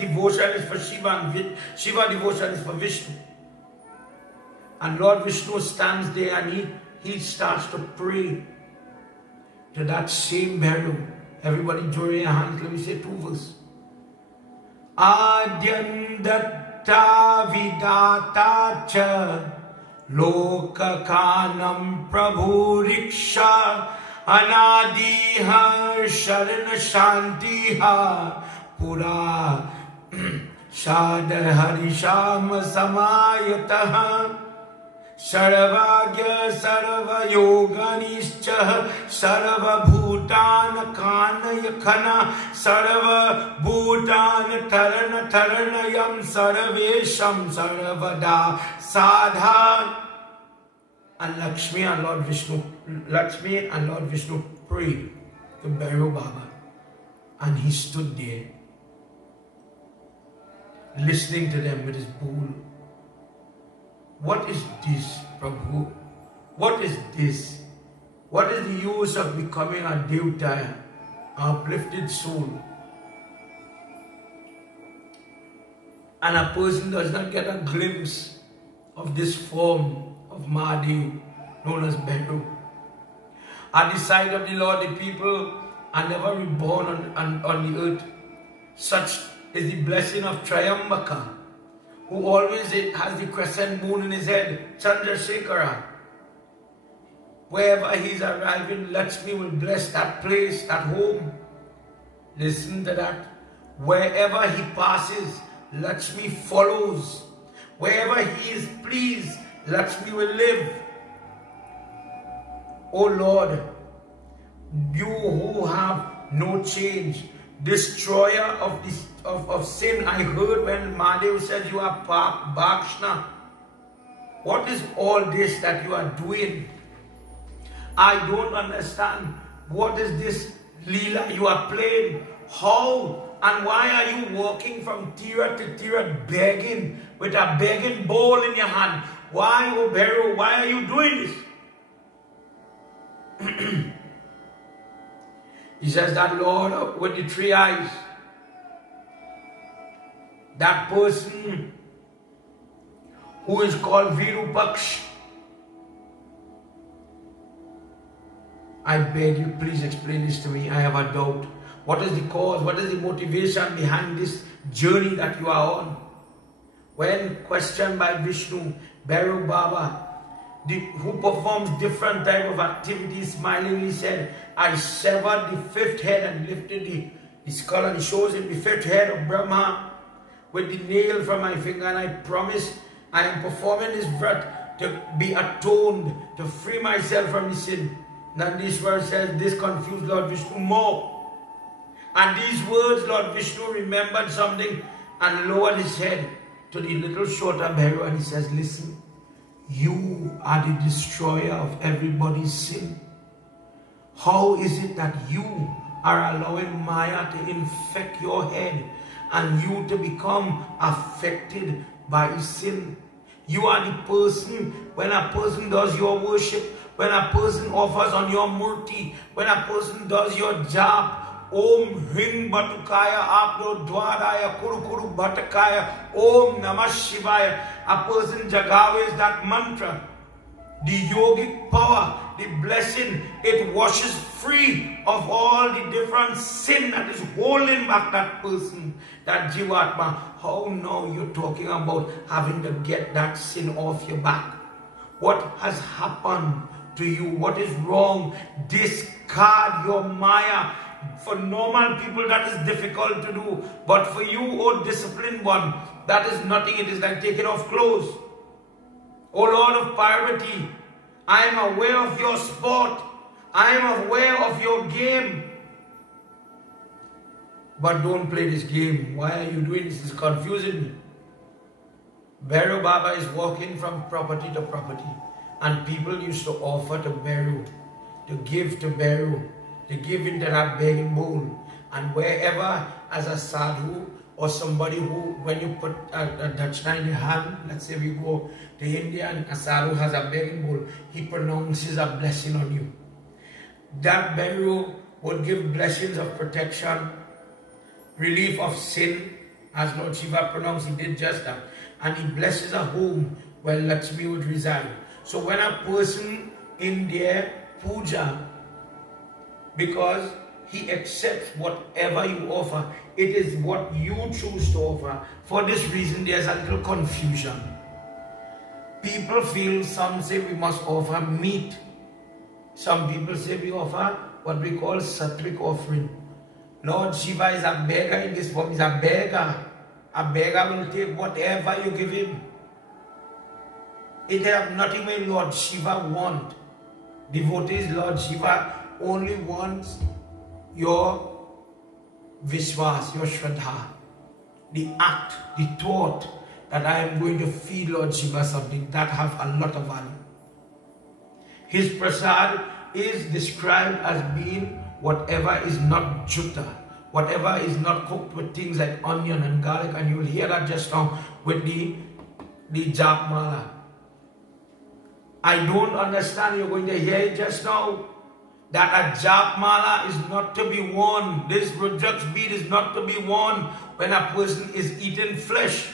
devotion is for Shiva, and Shiva devotion is for Vishnu. And Lord Vishnu stands there and he starts to pray to that same Bhairo. Everybody join your hands, let me say 2 verses. Adyandatta vidata cha lokakanam prabhuriksha anadiha sharana shantiha pura shada harisham samayataha Sarvagya sarva yoganischa sarva bhutan kanayakana sarva bhutan tarana yam sarvesham sarvada sadha. And Lakshmi and Lord Vishnu prayed to Bhairo Baba, and he stood there listening to them with his bowl. What is this, Prabhu? What is this? What is the use of becoming a devta, an uplifted soul? And a person does not get a glimpse of this form of Mahadev known as Bhairo. At the side of the Lord, the people are never reborn on the earth. Such is the blessing of Trayambaka, who always has the crescent moon in his head, Chandrasekhara. Wherever he's arriving, Lakshmi will bless that place, that home. Listen to that. Wherever he passes, Lakshmi follows. Wherever he is pleased, Lakshmi will live. O Lord, you who have no change, destroyer of sin. I heard when Mahadev said you are Bhakshna. What is all this that you are doing? I don't understand. What is this Leela you are playing? How and why are you walking from Tira to Tira begging with a begging bowl in your hand? Why, O Bhairo, why are you doing this? He says that Lord with the 3 eyes, that person who is called Virupaksh, I beg you, please explain this to me. I have a doubt. What is the cause? What is the motivation behind this journey that you are on? When questioned by Vishnu, Bhairo Baba who performs different type of activities, smilingly said, I severed the 5th head and lifted the skull, and shows him the 5th head of Brahma with the nail from my finger, and I promise I am performing this vrat to be atoned, to free myself from the sin. Now this verse says, this confused Lord Vishnu more. And these words, Lord Vishnu remembered something and lowered his head to the little shorter Bhairo, and he says, listen, you are the destroyer of everybody's sin. How is it that you are allowing Maya to infect your head and you to become affected by sin? You are the person, when a person does your worship, when a person offers on your murti, when a person does your jap, Om Hring Batukaya Apno Dwadaya Kuru Kuru Bhatakaya Om Namah Shivaya, a person jagaves that mantra, the yogic power, the blessing, it washes free of all the different sin that is holding back that person, that Jivatma. How now you're talking about having to get that sin off your back? What has happened to you? What is wrong? Discard your Maya. For normal people that is difficult to do, but for you, oh disciplined one, that is nothing. It is like taking off clothes. Oh Lord of Parvati, I am aware of your sport, I am aware of your game, but don't play this game. Why are you doing this? It's confusing me. Bhairo Baba is walking from property to property, and people used to offer to Bhairo, to give to Bhairo, to give into that begging bowl. And wherever, as a sadhu or somebody who, when you put a dachna in your hand, let's say we go to India and a sadhu has a begging bowl, he pronounces a blessing on you. That Bhairo would give blessings of protection, relief of sin, as Lord Shiva pronounced, he did just that. And he blesses a home where Lakshmi would reside. So when a person in their puja, because he accepts whatever you offer, it is what you choose to offer. For this reason, there's a little confusion. People feel, some say we must offer meat. Some people say we offer what we call sattvic offering. Lord Shiva is a beggar in this form. He's a beggar. A beggar will take whatever you give him. It has nothing with Lord Shiva want. Devotees, Lord Shiva only wants your Vishwas, your Shraddha, the act, the thought that I am going to feed Lord Shiva something, that have a lot of value. His prasad is described as being whatever is not jutta, whatever is not cooked with things like onion and garlic, and you will hear that just now with the jap mala. I don't understand, you're going to hear it just now, that a jap mala is not to be worn. This Rudraksh bead is not to be worn when a person is eating flesh.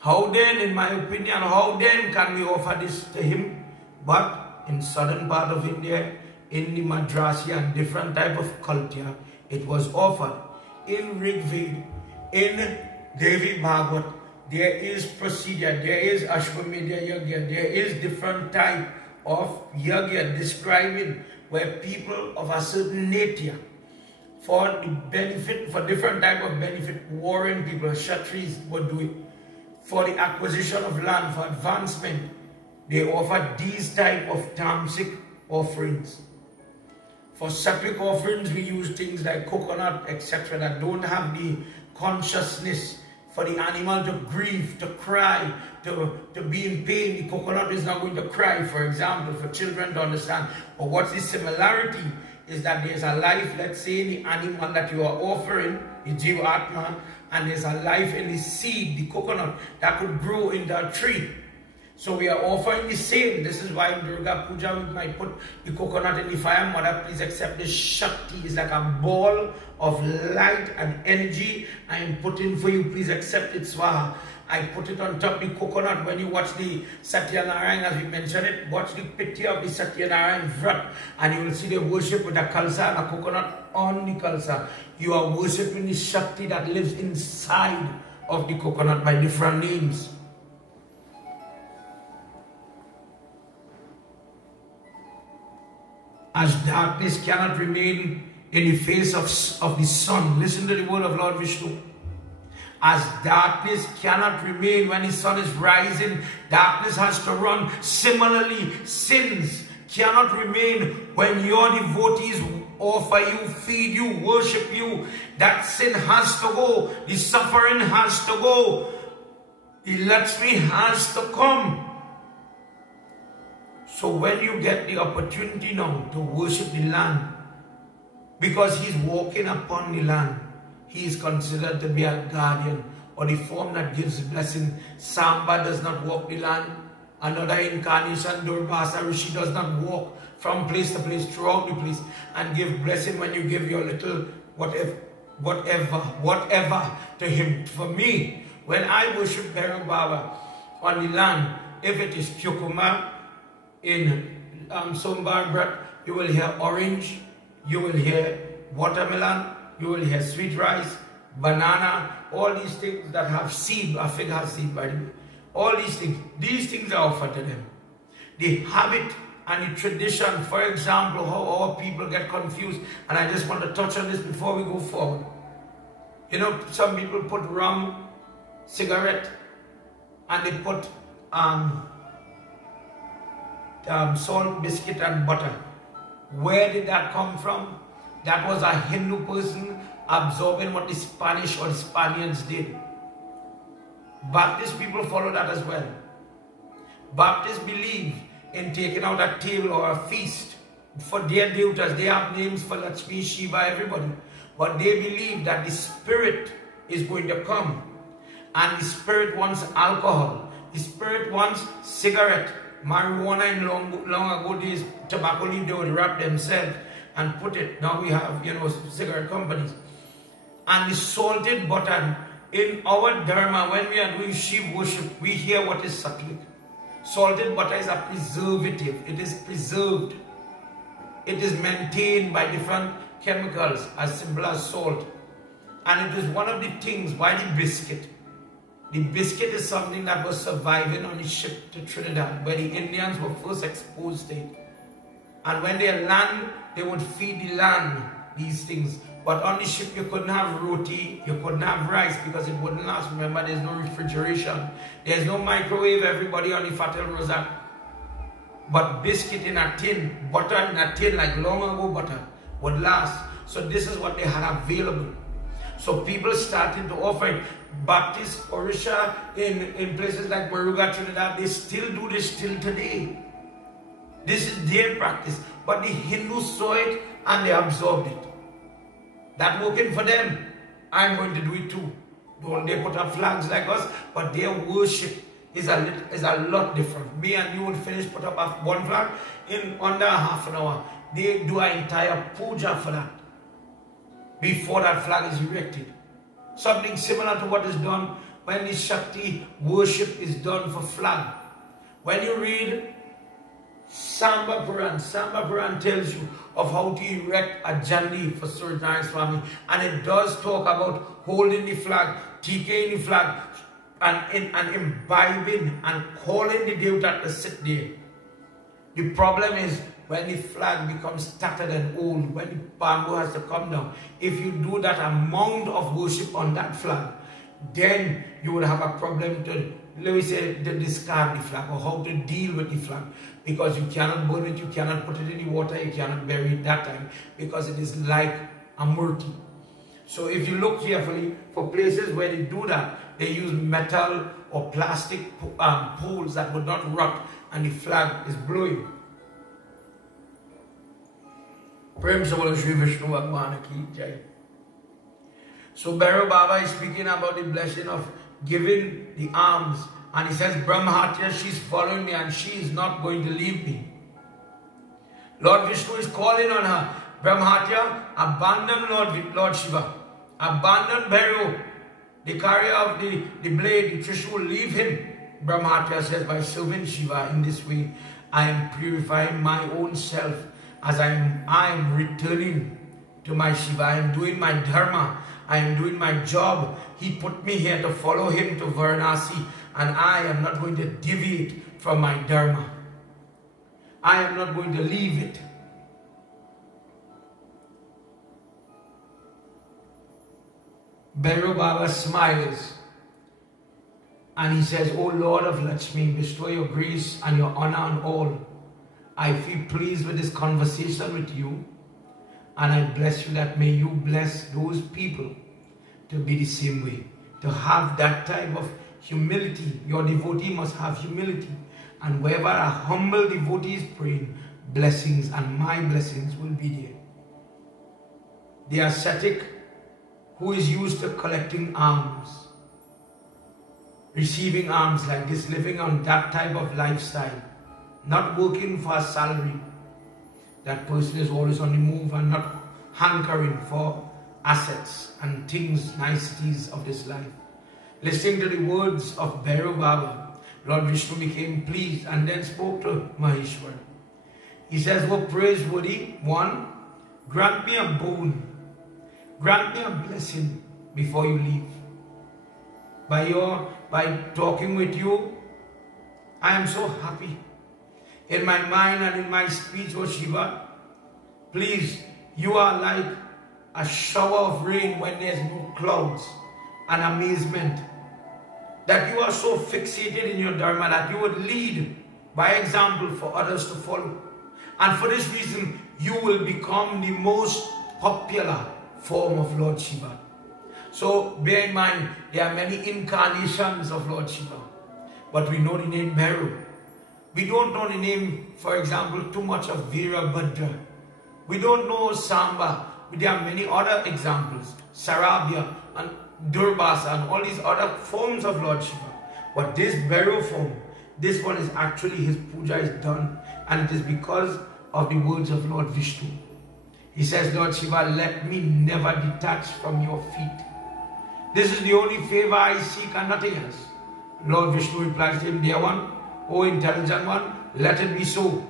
How then, in my opinion, how then can we offer this to him? But in southern part of India, in the Madrasya and different type of culture, it was offered. In Rigved, in Devi Bhagavad, there is procedure, there is Ashwamedha Yagna, there is different type of Yagna describing where people of a certain nature, for the benefit, for different type of benefit, warring people, Kshatris would do it. For the acquisition of land, for advancement, they offer these type of tamasic offerings. For sattvic offerings, we use things like coconut, etc., that don't have the consciousness for the animal to grieve, to cry, to be in pain. The coconut is not going to cry, for example, for children to understand. But what's the similarity is that there's a life, let's say, in the animal that you are offering, the Jiva Atma, and there's a life in the seed, the coconut, that could grow into a tree. So we are offering the same. This is why in Durga Puja we might put the coconut in the fire. Mother, please accept this Shakti. It's like a ball of light and energy I am putting for you. Please accept it, Swaha. I put it on top of the coconut. When you watch the Satyanarayan, as we mentioned it, watch the picture of the Satyanarayan Vrat, and you will see the worship with a kalsa and a coconut on the kalsa. You are worshipping the Shakti that lives inside of the coconut by different names. As darkness cannot remain in the face of the sun. Listen to the word of Lord Vishnu. As darkness cannot remain when the sun is rising, darkness has to run. Similarly, sins cannot remain when your devotees offer you, feed you, worship you. That sin has to go. The suffering has to go. The Lakshmi has to come. So when you get the opportunity now to worship the land, because he's walking upon the land, he is considered to be a guardian, or the form that gives blessing. Samba does not walk the land. Another incarnation, Durvasa Rishi, does not walk from place to place, throughout the place, and give blessing when you give your little whatever to him. For me, when I worship Bhairo Baba on the land, if it is Kyokuma in Sombarbrat, you will hear orange, you will hear watermelon, you will hear sweet rice, banana, all these things that have seed. A fig has seed, by the way. All these things are offered to them. The habit and the tradition, for example, how our people get confused, and I just want to touch on this before we go forward. You know, some people put rum, cigarette, and they put salt, biscuit, and butter. Where did that come from? That was a Hindu person absorbing what the Spanish or the Spaniards did. Baptist people follow that as well. Baptists believe in taking out a table or a feast for their devotees. They have names for Lakshmi, Shiva, everybody. But they believe that the spirit is going to come. And the spirit wants alcohol. The spirit wants cigarette. Marijuana in long ago days, tobacco leaf, they would wrap themselves and put it. Now we have, you know, cigarette companies. And the salted butter. In our dharma, when we are doing Shiva worship, we hear what is sattvic. Salted butter is a preservative. It is preserved. It is maintained by different chemicals as simple as salt. And it is one of the things why the biscuit. The biscuit is something that was surviving on the ship to Trinidad, where the Indians were first exposed to it. And when they land, they would feed the land these things. But on the ship, you couldn't have roti, you couldn't have rice because it wouldn't last. Remember, there's no refrigeration. There's no microwave, everybody on the Fatal Rosat. But biscuit in a tin, butter in a tin, like long ago butter, would last. So this is what they had available. So people started to offer it. Baptist, Orisha, in places like Maruga, Trinidad, they still do this till today. This is their practice. But the Hindus saw it and they absorbed it. That working for them. I'm going to do it too. Don't they put up flags like us? But their worship is a lot different. Me and you would finish put up one flag in under half an hour. They do an entire puja for that before that flag is erected. Something similar to what is done when the Shakti worship is done for flag. When you read Samba Puran tells you of how to erect a jandi for Surjana Swami, and it does talk about holding the flag, TKing the flag, and imbibing and calling the devata to sit there. The problem is when the flag becomes tattered and old, when the bamboo has to come down. If you do that amount of worship on that flag, then you will have a problem to, let me say, to discard the flag or how to deal with the flag. Because you cannot burn it, you cannot put it in the water, you cannot bury it that time because it is like a murti. So if you look carefully, for places where they do that, they use metal or plastic poles that would not rot and the flag is blowing. Prem Sabala Shri Vishnu Bhagwan Ki Jai. So Bhairo Baba is speaking about the blessing of giving the alms. And he says, Brahmatya, she's following me and she is not going to leave me. Lord Vishnu is calling on her. Brahmatya, abandon Lord Shiva. Abandon Bhairo, the carrier of the blade, the Trishul, leave him. Brahmatya says, by serving Shiva in this way, I am purifying my own self as I am returning to my Shiva. I am doing my dharma. I am doing my job. He put me here to follow him to Varanasi. And I am not going to deviate from my dharma. I am not going to leave it. Bhairo Baba smiles and he says, O Lord of Lakshmi, bestow your grace and your honor on all. I feel pleased with this conversation with you, and I bless you that may you bless those people to be the same way, to have that type of humility. Your devotee must have humility, and wherever a humble devotee is praying, blessings and my blessings will be there. The ascetic who is used to collecting alms, receiving alms like this, living on that type of lifestyle, not working for a salary, that person is always on the move and not hankering for assets and things, niceties of this life. Listening to the words of Bhairo Baba, Lord Vishnu became pleased and then spoke to Maheshwar. He says, "Oh praiseworthy one, grant me a boon, grant me a blessing before you leave. By talking with you, I am so happy. In my mind and in my speech, oh Shiva, please, you are like a shower of rain when there's no clouds, and amazement. That you are so fixated in your dharma that you would lead by example for others to follow. And for this reason, you will become the most popular form of Lord Shiva." So bear in mind, there are many incarnations of Lord Shiva, but we know the name Bhairo. We don't know the name, for example, too much of Veerabhadra. We don't know Samba. There are many other examples, Sarabhya and Durbasa and all these other forms of Lord Shiva. But this Bhairo form, this one is actually his puja is done, and it is because of the words of Lord Vishnu. He says, "Lord Shiva, let me never detach from your feet. This is the only favor I seek and nothing else." Lord Vishnu replies to him, "Dear one, O intelligent one, let it be so.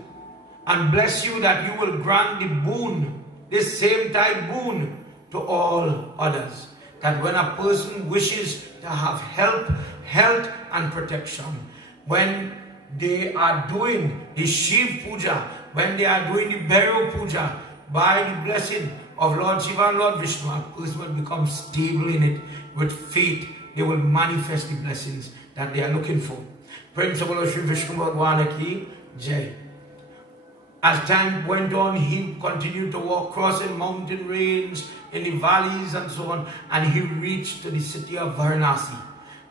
And bless you that you will grant the boon, this same type boon, to all others. That when a person wishes to have help, health and protection, when they are doing the Shiv Puja, when they are doing the Bhairo Puja, by the blessing of Lord Shiva and Lord Vishnu, a person will become stable in it with faith. They will manifest the blessings that they are looking for." Principle of Shri Vishnu Bhagwan ki Jai. As time went on, he continued to walk, crossing mountain range, in the valleys and so on, and he reached to the city of Varanasi.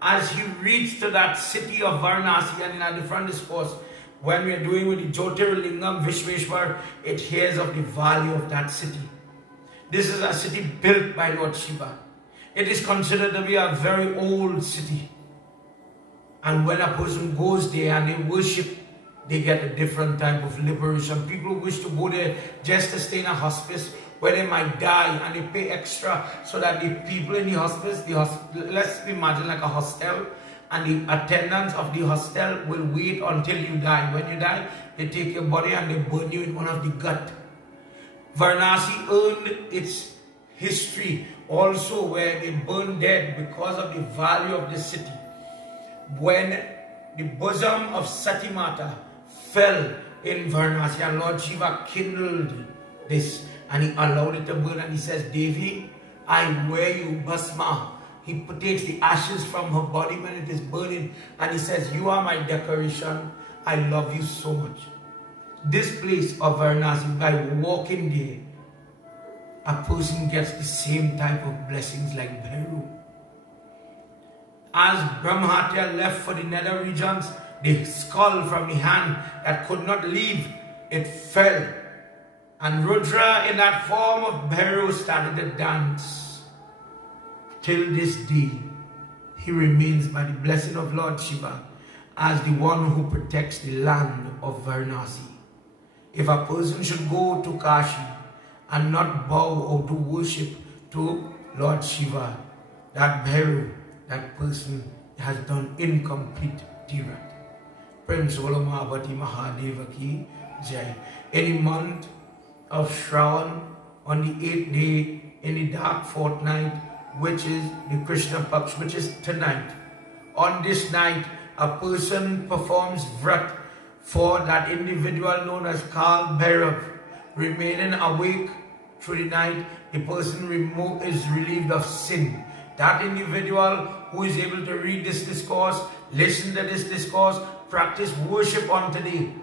As he reached to that city of Varanasi, and in a different discourse, when we are doing with the Jyotirlingam Vishveshwar, it hears of the value of that city. This is a city built by Lord Shiva. It is considered to be a very old city. And when a person goes there and they worship, they get a different type of liberation. People wish to go there just to stay in a hospice where they might die, and they pay extra so that the people in the hospice, let's imagine like a hostel, and the attendants of the hostel will wait until you die. When you die, they take your body and they burn you in one of the gut. Varanasi earned its history also where they burned dead because of the value of the city. When the bosom of Sati Mata fell in Varanasi, and Lord Shiva kindled this and he allowed it to burn, and he says, "Devi, I wear you Bhasma." He takes the ashes from her body when it is burning, and he says, "You are my decoration. I love you so much." This place of Varanasi, by walking there, a person gets the same type of blessings like Bhairo. As Brahmatya left for the nether regions, the skull from the hand that could not leave, it fell. And Rudra in that form of Bhairo started to dance. Till this day, he remains by the blessing of Lord Shiva as the one who protects the land of Varanasi. If a person should go to Kashi and not bow or do worship to Lord Shiva, that Bhairo, that person has done incomplete Tirat. Prem Solamavati Mahadeva ki Jai. In the month of Shravan, on the 8th day in the dark fortnight, which is the Krishna Paksh, which is tonight. On this night, a person performs vrat for that individual known as Kal Bhairav. Remaining awake through the night, the person is relieved of sin. That individual who is able to read this discourse, listen to this discourse, practice worship on today.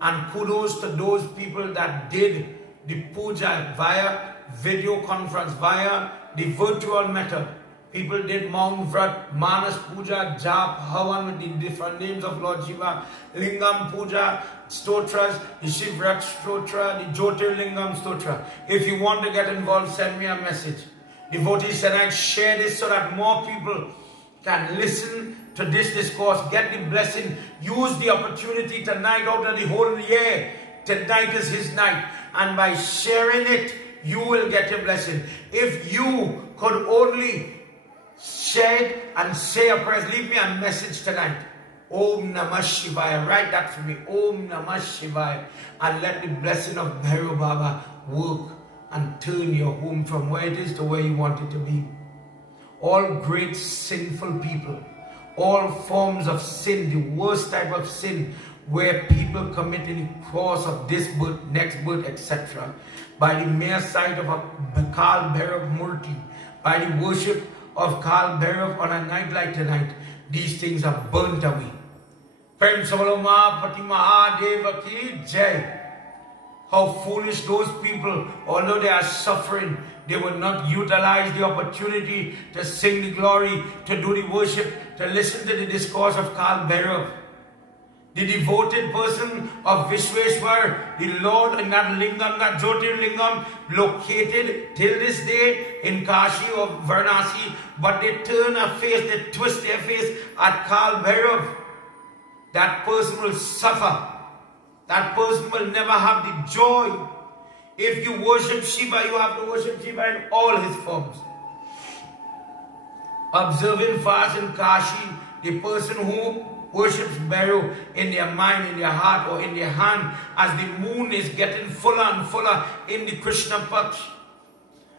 And kudos to those people that did the puja via video conference, via the virtual method. People did Mount Vrat, Manas Puja, Jap, Havan with the different names of Lord Shiva, Lingam Puja, Stotras, the Shivrat Stotra, the Jyotir Lingam Stotra. If you want to get involved, send me a message. Devotees tonight, share this so that more people can listen to this discourse, get the blessing, use the opportunity tonight out of the whole year. Tonight is his night, and by sharing it, you will get a blessing. If you could only share it and say a prayer, leave me a message tonight. Om Namah Shivaya. Write that for me. Om Namah Shivaya. And let the blessing of Bhairo Baba work and turn your home from where it is to where you want it to be. All great sinful people, all forms of sin, the worst type of sin, where people commit in the course of this birth, next birth, etc. By the mere sight of a Kal Bhairav Murti, by the worship of Kal Bhairav on a night like tonight, these things are burnt away. Prem Sabaloma Pati Mahadeva Ki Jai. How foolish those people, although they are suffering, they will not utilize the opportunity to sing the glory, to do the worship, to listen to the discourse of Kal Bhairav. The devoted person of Vishweshwar, the Lord in that Lingam, that Jyotir Lingam, located till this day in Kashi or Varanasi, but they turn a face, they twist their face at Kal Bhairav. That person will suffer. That person will never have the joy. If you worship Shiva, you have to worship Shiva in all his forms. Observing fast in Kashi, the person who worships Bhairo in their mind, in their heart, or in their hand, as the moon is getting fuller and fuller in the Krsna Paksh.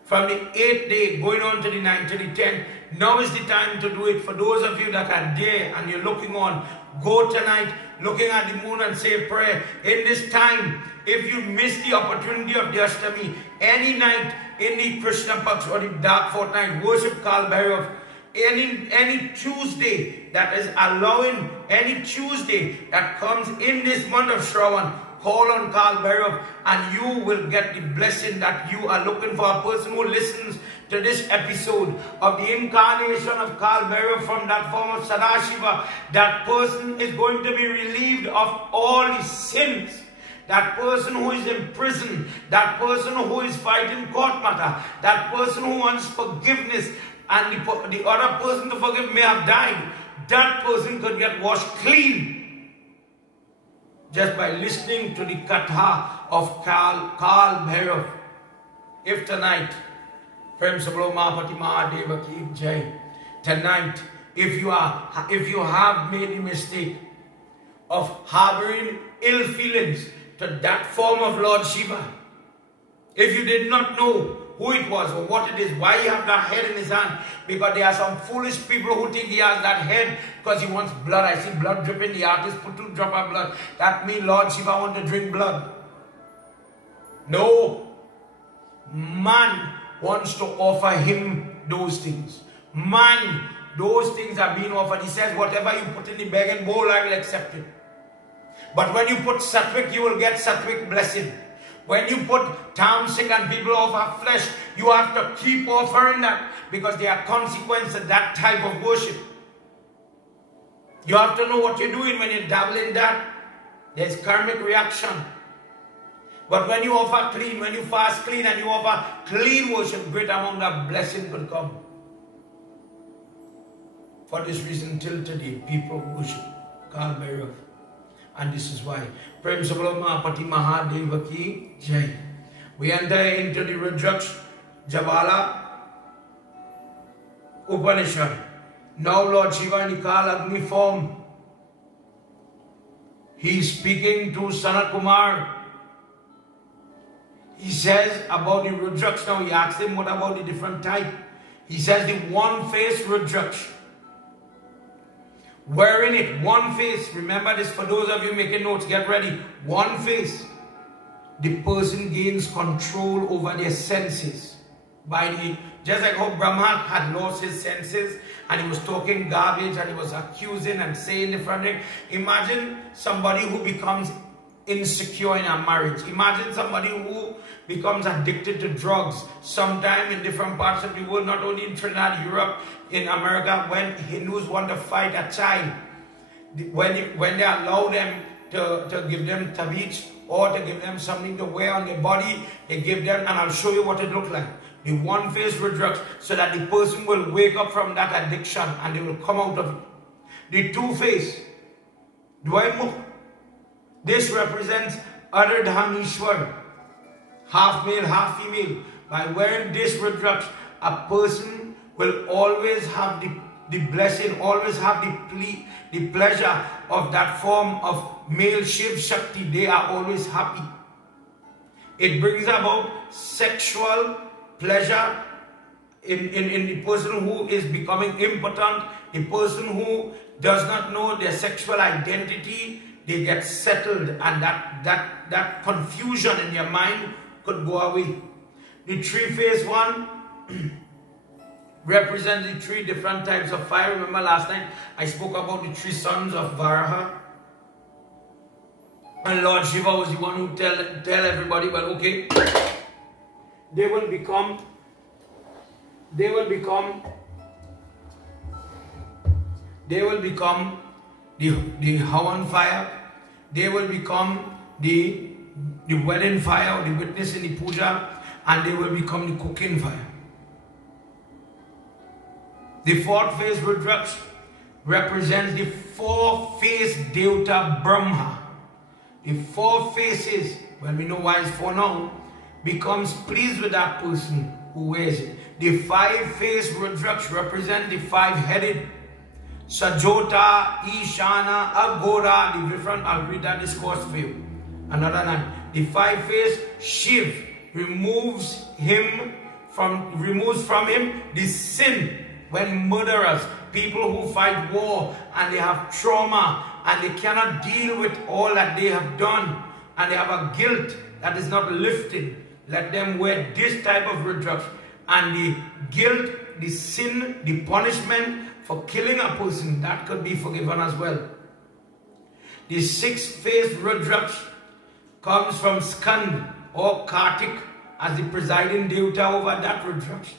From the 8th day going on to the 9th, to the 10th, now is the time to do it. For those of you that are there and you're looking on, go tonight looking at the moon and say a prayer. In this time, if you miss the opportunity of the Ashtami, any night in the Krsna Paksh or the dark fortnight, worship Kal Bhairav. Any Tuesday that is allowing, any Tuesday that comes in this month of Shravan, call on Kal Bhairav and you will get the blessing that you are looking for. A person who listens to this episode of the incarnation of Kal Bhairav from that form of Sadashiva, that person is going to be relieved of all his sins. That person who is in prison, that person who is fighting court matter, that person who wants forgiveness, and the other person to forgive may have died, that person could get washed clean just by listening to the katha of Kal Bhairav. If tonight, Prem Sabloma Pati Mahadeva Ki Jai, tonight, if you have made the mistake of harboring ill feelings to that form of Lord Shiva, if you did not know who it was or what it is, why he has that head in his hand, because there are some foolish people who think he has that head because he wants blood. I see blood dripping, the artist put 2 drops of blood. That means Lord Shiva wants to drink blood. No. Man wants to offer him those things. Man, those things are being offered. He says, whatever you put in the bag and bowl, I will accept it. But when you put sattvic, you will get sattvic blessing. When you put tamasic and people offer flesh, you have to keep offering that because there are consequences to that type of worship. You have to know what you're doing when you dabble in that. There's karmic reaction. But when you offer clean, when you fast clean and you offer clean worship, great amount of blessing could come. For this reason, till today, people worship Kal Bhairav. And this is why. Prem Sabloma Pati Mahadeva Ki Jai. We enter into the Rudraksh Javala Upanishad. Now Lord Shiva in the Kal Agni form, he is speaking to Sanat Kumar. He says about the Rudraksh. Now he asks him what about the different type. He says the one-face Rudraksh. Wherein it, one face, remember this for those of you making notes, get ready, one face, the person gains control over their senses. just like how Brahma had lost his senses and he was talking garbage and he was accusing and saying different things. Imagine somebody who becomes insecure in a marriage. Imagine somebody who becomes addicted to drugs sometime in different parts of the world, not only in Trinidad, Europe, in America, when Hindus want to fight a child. When they allow them to give them tabich or to give them something to wear on their body, they give them, and I'll show you what it looks like. The one-phase red drugs, so that the person will wake up from that addiction and they will come out of it. The two-phase, this represents other than Ishwar, half male, half female. By wearing this red drugs, a person will always have the blessing, always have the pleasure of that form of male Shiv Shakti. They are always happy. It brings about sexual pleasure in the person who is becoming impotent, the person who does not know their sexual identity. They get settled, and that confusion in their mind could go away. The three-phase one represents the three different types of fire. Remember last night I spoke about the three sons of Varaha, and Lord Shiva was the one who tell everybody, well, okay, they will become the Havan fire, they will become the wedding fire, or the witness in the puja, and they will become the cooking fire. The fourth phase Rudraksh represents the four-phase Devta Brahma. The four faces, well, we know why it's four now, becomes pleased with that person who wears it. The five-phase Rudraksh represent the five-headed Sajota, Ishana, Agora, the different, I'll read that discourse for you. Another name. The five-phase Shiv removes from him the sin. When murderers, people who fight war and they have trauma and they cannot deal with all that they have done and they have a guilt that is not lifted, let them wear this type of Rudraksh, and the guilt, the sin, the punishment for killing a person, that could be forgiven as well. The sixth-phase Rudraksh comes from Skand or Kartik as the presiding Devta over that Rudraksh.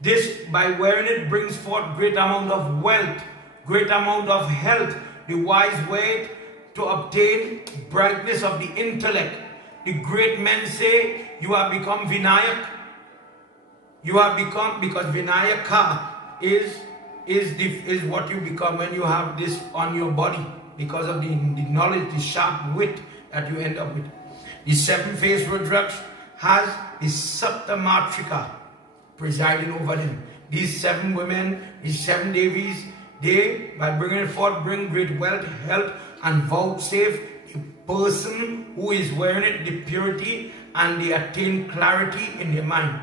This, by wearing it, brings forth great amount of wealth, great amount of health. The wise way to obtain brightness of the intellect. The great men say, you have become Vinayak. You have become, because Vinayaka is what you become when you have this on your body, because of the knowledge, the sharp wit that you end up with. The seven-phase Rudraksh has the Saptamatrika presiding over them. These seven women, these seven Devis, they, by bringing it forth, bring great wealth, health, and vouchsafe the person who is wearing it the purity, and they attain clarity in their mind.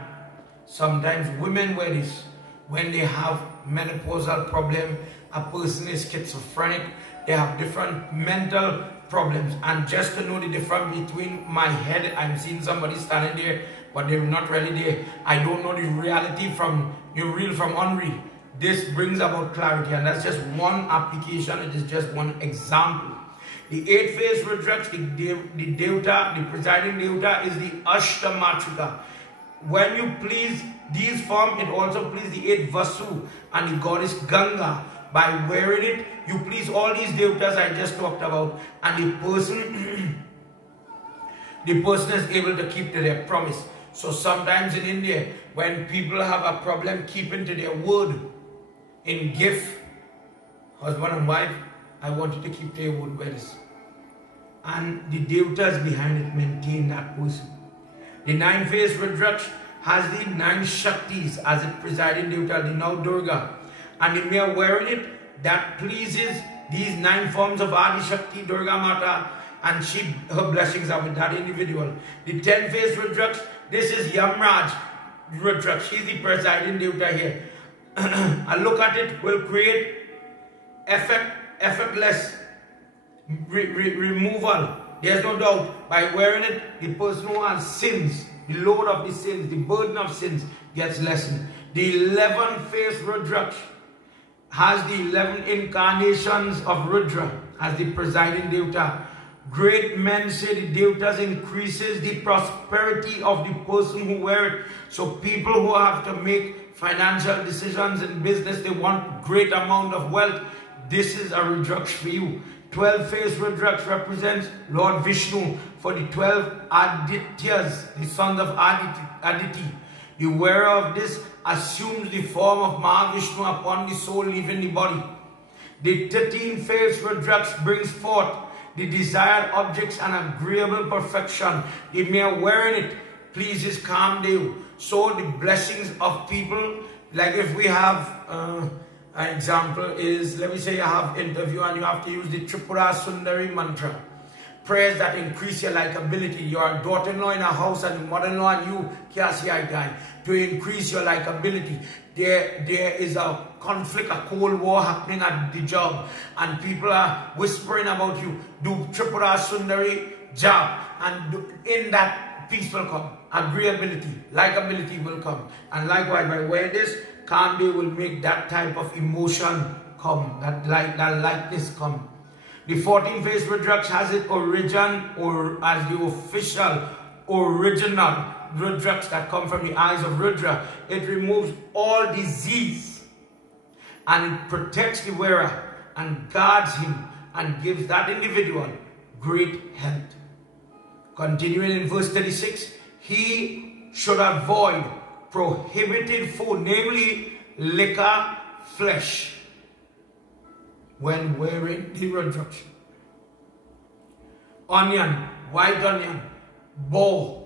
Sometimes women wear this when they have menopausal problem, a person is schizophrenic, they have different mental problems. And just to know the difference between my head, I'm seeing somebody standing there, but they're not really there. I don't know the reality from the real from unreal. This brings about clarity, and that's just one application. It is just one example. The eighth-phase Rudraksh, the Devta, the presiding Devta, is the Ashtamatrika. When you please these forms, it also pleases the eight Vasu and the goddess Ganga. By wearing it, you please all these Devtas I just talked about, and the person is able to keep to their promise. So sometimes in India, when people have a problem keeping to their word in gift, husband and wife, I want you to keep to your word, where is? And the Devtas behind it maintain that person. The nine-phase Rudraksh has the nine Shaktis as its presiding Devta, the now Durga. And the mere wearing it, that pleases these nine forms of Adi Shakti, Durga Mata, and her blessings are with that individual. The 10-phase Rudraksh, this is Yamraj Rudraksh. She's the presiding Devta here. A look at it will create effortless removal. There's no doubt. By wearing it, the person who has sins the load of the sins, the burden of sins gets lessened. The 11-faced Rudraksh has the 11 incarnations of Rudra as the presiding Devta. Great men say the Devtas increases the prosperity of the person who wear it. So people who have to make financial decisions in business, they want great amount of wealth, this is a Rudraksh for you. 12-faced Rudraksh represents Lord Vishnu for the 12 Adityas, the sons of Aditi. The wearer of this assumes the form of Mahavishnu upon the soul leaving the body. The 13-faced Rudraksh brings forth the desired objects and agreeable perfection. The mere wearing it pleases Kamdev. So the blessings of people, like if we have an example is, let me say you have interview and you have to use the Tripura Sundari mantra. Prayers that increase your likability. Your daughter-in-law in a house and your mother-in-law and you can't see eye to eye. To increase your likability. There is a conflict, a cold war happening at the job. And people are whispering about you. Do Tripura Sundari job. And in that, peace will come. Agreeability, likability will come. And likewise, by wearing this, Kamdev will make that type of emotion come. That likeness come. The 14-faced Rudraksh has its origin or as the official original Rudraksh that come from the eyes of Rudra. It removes all disease and it protects the wearer and guards him and gives that individual great health. Continuing in verse 36, he should avoid prohibited food, namely liquor, flesh, when wearing the Rudraksh. Onion, white onion, boar.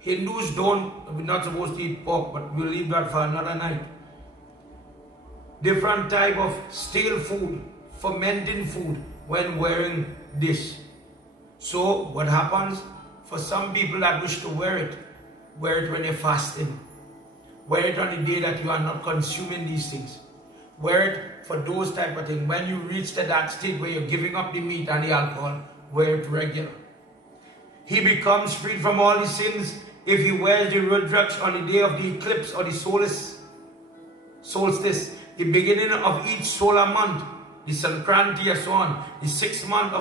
Hindus we're not supposed to eat pork, but we'll leave that for another night. Different type of stale food, fermenting food when wearing this. So what happens? For some people that wish to wear it when you're fasting. Wear it on the day that you are not consuming these things. Wear it for those type of things. When you reach to that state where you're giving up the meat and the alcohol, wear it regular. He becomes freed from all his sins if he wears the Rudraksh on the day of the eclipse or the solstice, the beginning of each solar month, the Sankranti and so on, the 6th month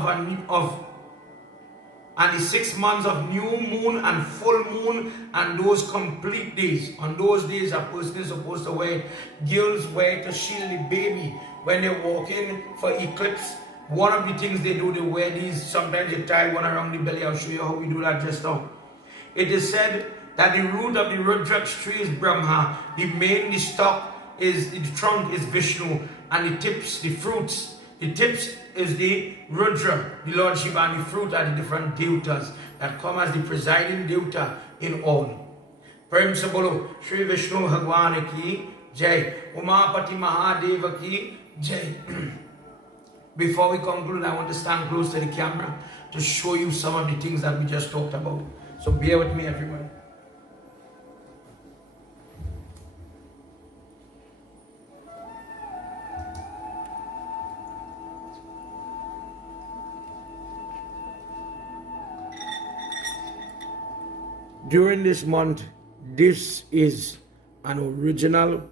and the 6 months of new moon and full moon and those complete days. On those days, a person is supposed to wear it. Girls wear it to shield the baby when they're walking for eclipse. One of the things they do, they wear these. Sometimes they tie one around the belly. I'll show you how we do that just now. It is said that the root of the Rudraksh tree is Brahma. The stalk is, the trunk is Vishnu. And the tips, the fruits, the tips is the Rudra, the Lord Shiva, and the fruit are the different Devtas that come as the presiding Devta in all. Prem se bolo, Shri Vishnu Bhagwan ki Jai, Umapati Mahadeva ki Jai. Before we conclude, I want to stand close to the camera to show you some of the things that we just talked about. So bear with me, everybody. During this month, this is an original,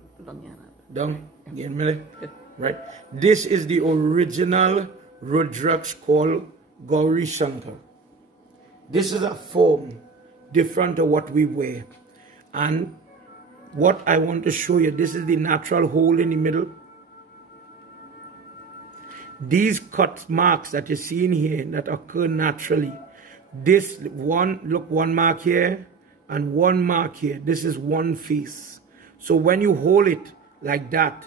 right? This is the original Rudraksh called Gauri Shankar. This is a form different to what we wear. And what I want to show you, this is the natural hole in the middle. These cut marks that you see in here that occur naturally. This one, look, one mark here and one mark here. This is one face. So when you hold it like that,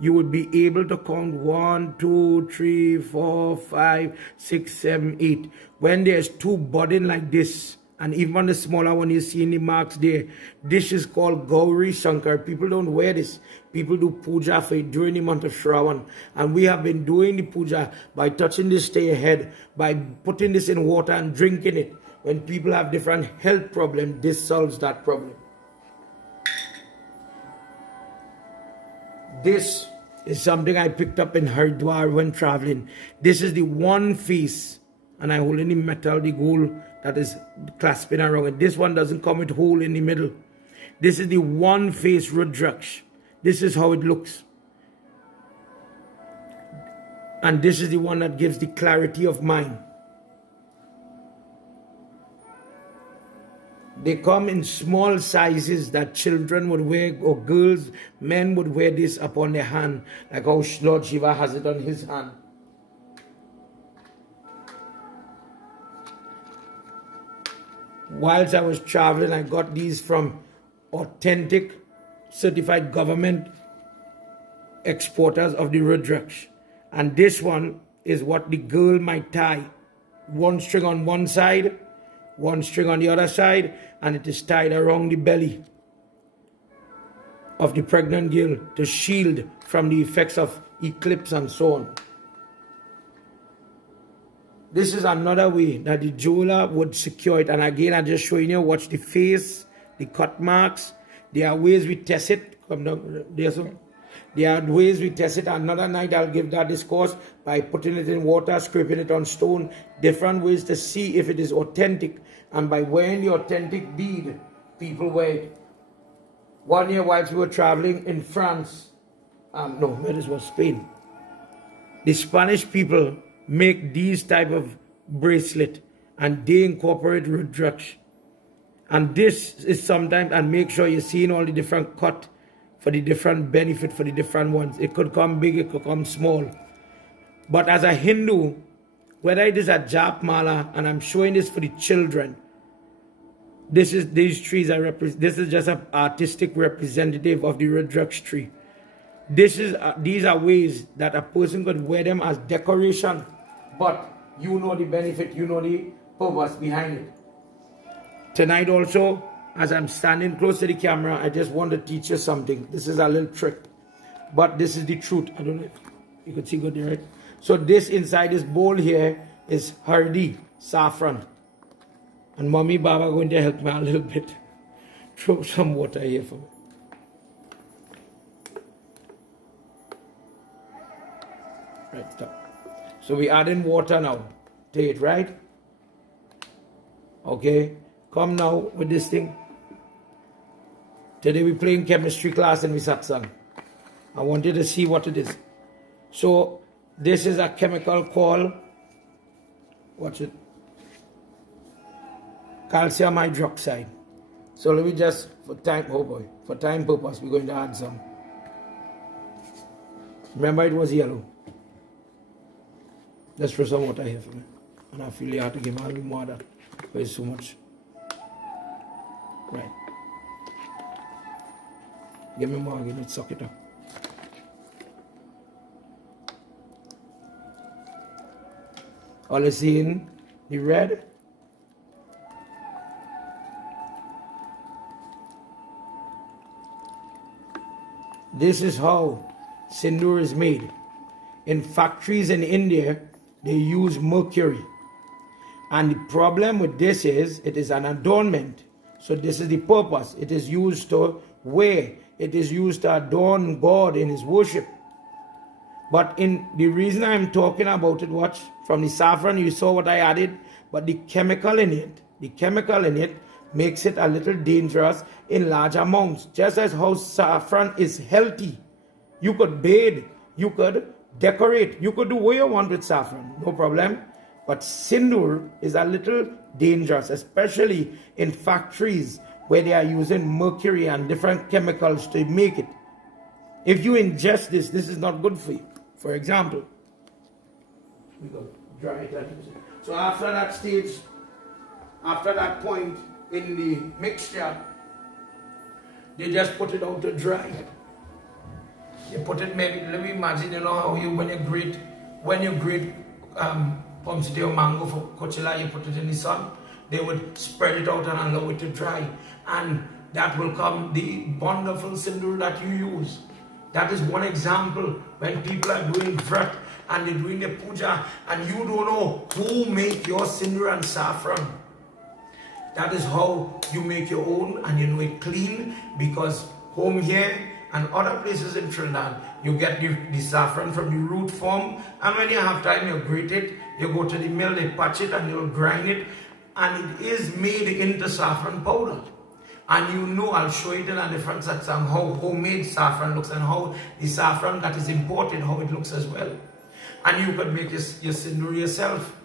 you would be able to count 1, 2, 3, 4, 5, 6, 7, 8. When there's two budding like this, and even the smaller one you see in the marks there, this is called Gauri Shankar. People don't wear this. People do puja for it during the month of Shravan. And we have been doing the puja by touching this to your head, by putting this in water and drinking it. When people have different health problems, this solves that problem. This is something I picked up in Haridwar when traveling. This is the one face, and I hold in the metal, the gold that is clasping around it. This one doesn't come with hole in the middle. This is the one face Rudraksh. This is how it looks. And this is the one that gives the clarity of mind. They come in small sizes that children would wear, or girls, men would wear this upon their hand, like how Lord Shiva has it on his hand. Whilst I was traveling, I got these from authentic, certified government exporters of the Rudraksh. And this one is what the girl might tie. One string on one side, one string on the other side, and it is tied around the belly of the pregnant girl to shield from the effects of eclipse and so on. This is another way that the jeweler would secure it. And again, I'm just showing you, watch the face, the cut marks. There are ways we test it. Come down there, so. There are ways we test it. Another night I'll give that discourse by putting it in water, scraping it on stone. Different ways to see if it is authentic. And by wearing the authentic bead, people wear it. One year whilst we were traveling in France, no, this was Spain. The Spanish people make these type of bracelet and they incorporate Rudraksh. And this is sometimes, and make sure you're seeing all the different cut for the different benefit for the different ones. It could come big, it could come small. But as a Hindu, whether it is a Jap Mala, and I'm showing this for the children, these trees are this is just an artistic representative of the Rudraksh tree. These are ways that a person could wear them as decoration, but you know the benefit, you know the purpose behind it. Tonight also, as I'm standing close to the camera, I just want to teach you something. This is a little trick, but this is the truth. I don't know if you can see good there, right? So this inside this bowl here is hardi, saffron. And Mommy Baba going to help me a little bit. Throw some water here for me. Right, stop. So we add in water now. Take it, right? Okay. Come now with this thing. Today we're playing chemistry class and we satsang. I wanted to see what it is. So this is a chemical called, watch it, calcium hydroxide. So let me just, for time purpose, we're going to add some. Remember it was yellow. Let's throw some water here for me. And I feel you have to give me a little more of that. But it's too much. Right. Give me more, give me suck it up. All you see in the red. This is how sindoor is made. In factories in India, they use mercury. And the problem with this is, it is an adornment. So this is the purpose. It is used to wear. It is used to adorn God in his worship. But in the reason I'm talking about it, watch, from the saffron, you saw what I added, but the chemical in it makes it a little dangerous in large amounts. Just as how saffron is healthy. You could bathe, you could decorate, you could do what you want with saffron, no problem. But sindoor is a little dangerous, especially in factories where they are using mercury and different chemicals to make it. If you ingest this, this is not good for you. For example, we go dry it and use it. So after that stage, after that point in the mixture, they just put it out to dry. You put it, maybe, let me imagine, you know how you, when you grate pumpkin or mango for Coachella, you put it in the sun, they would spread it out and allow it to dry. And that will come the wonderful sindoor that you use. That is one example when people are doing vrat and they're doing the puja and you don't know who make your sindoor and saffron. That is how you make your own and you know it clean, because home here and other places in Trinidad, you get the saffron from the root form, and when you have time, you grate it, you go to the mill, they patch it and you'll grind it. and it is made into saffron powder. And you know, I'll show you in a different section how homemade saffron looks and how the saffron that is imported, how it looks as well. And you could make your sindoor yourself.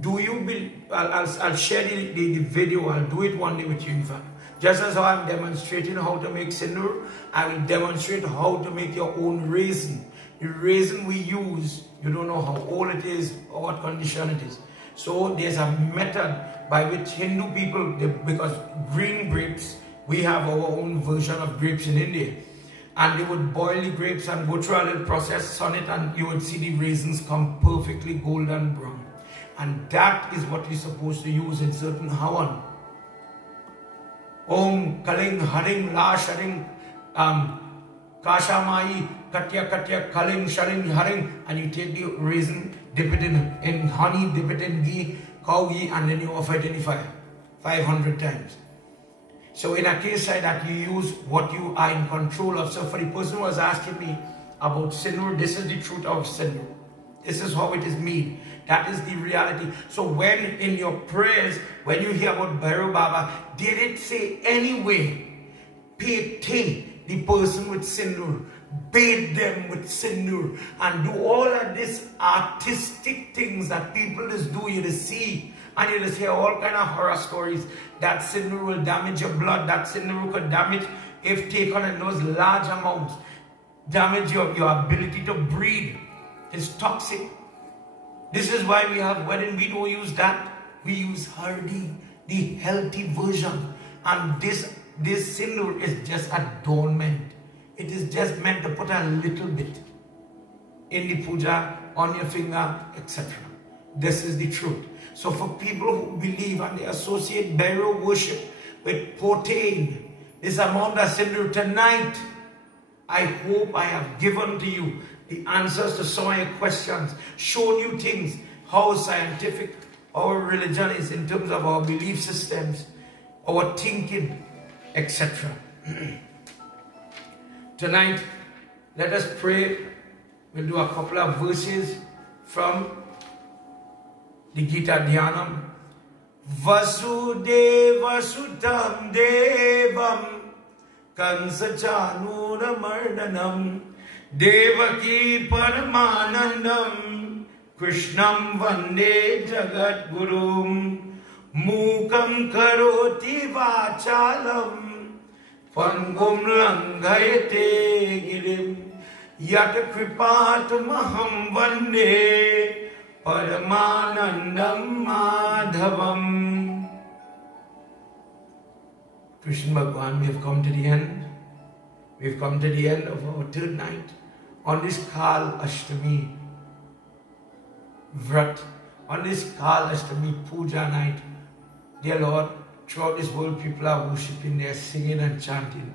Do you believe? I'll share the video. I'll do it one day with you, in fact. Just as how I'm demonstrating how to make sindoor, I will demonstrate how to make your own raisin. The raisin we use, you don't know how old it is or what condition it is. So there's a method by which Hindu people, because green grapes, we have our own version of grapes in India. And they would boil the grapes and go through a little process on it, and you would see the raisins come perfectly golden brown. And that is what you're supposed to use in certain havan. Om Kaling Haring La Sharing Kashamai Katya Katya Kaling Sharing Haring, and you take the raisin, dip it in honey, dip it in ghee, cow ghee, and then you offer it in the fire 500 times. So in a case like that, you use what you are in control of. So for the person who was asking me about sindoor, this is the truth of sindoor. This is how it is made. That is the reality. So when in your prayers, when you hear about Bhairo Baba, did it say anyway, paint the person with sindoor, bathe them with sindoor, and do all of these artistic things that people just do, you just see, and you just hear all kind of horror stories that sindoor will damage your blood, that sindoor could damage, if taken in those large amounts, damage your ability to breathe. It's toxic. This is why we have wedding, we don't use that. We use hardi, the healthy version. And this sindoor is just adornment. It is just meant to put a little bit in the puja, on your finger, etc. This is the truth. So for people who believe and they associate Bhairo worship with protein, this amount of sindoor tonight, I hope I have given to you the answers to some of your questions, shown you things, how scientific our religion is in terms of our belief systems, our thinking, etc. Tonight, let us pray. We'll do a couple of verses from the Gita Dhyanam. Vasudeva Sutam Devam Kansachanura Mardanam Devaki Paramanandam Krishnam Vande Jagat Gurum Mukam Karoti Vachalam Pangum Langayate Girim Yat Kripatamaham Vande Paramanandam Madhavam. Krishna Bhagwan, we have come to the end. We've come to the end of our third night on this Kal Ashtami Vrat, on this Kal Ashtami Puja night. Dear Lord, throughout this world people are worshipping, they are singing and chanting.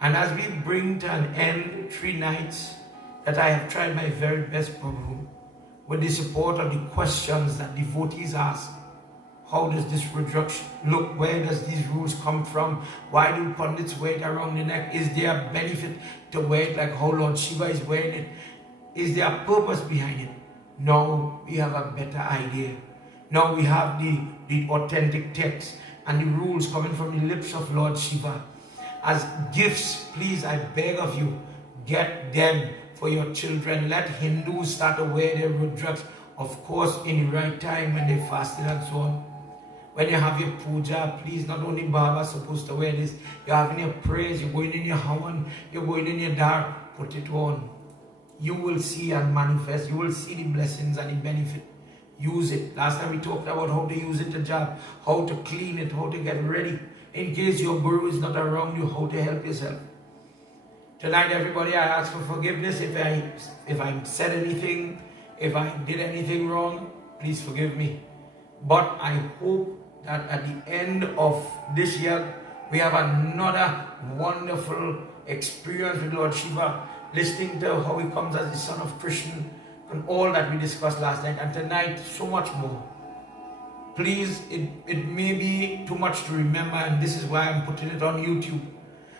And as we bring to an end 3 nights that I have tried my very best, Prabhu, with the support of the questions that devotees ask. How does this Rudraksh look? Where does these rules come from? Why do Pandits wear it around the neck? Is there a benefit to wear it like how Lord Shiva is wearing it? Is there a purpose behind it? Now we have a better idea. Now we have the authentic text and the rules coming from the lips of Lord Shiva. As gifts, please, I beg of you, get them for your children. Let Hindus start to wear their Rudraksh, of course, in the right time when they fasted and so on. When you have your puja, please, not only Baba is supposed to wear this, you're having your prayers, you're going in your havan, you're going in your dar, put it on. You will see and manifest, you will see the blessings and the benefit. Use it. Last time we talked about how to use it to job, how to clean it, how to get ready. In case your guru is not around you, how to help yourself. Tonight, everybody, I ask for forgiveness if I said anything, if I did anything wrong, please forgive me. But I hope that at the end of this year, we have another wonderful experience with Lord Shiva, listening to how he comes as the son of Krishna and all that we discussed last night. And tonight, so much more. Please, it may be too much to remember, and this is why I'm putting it on YouTube,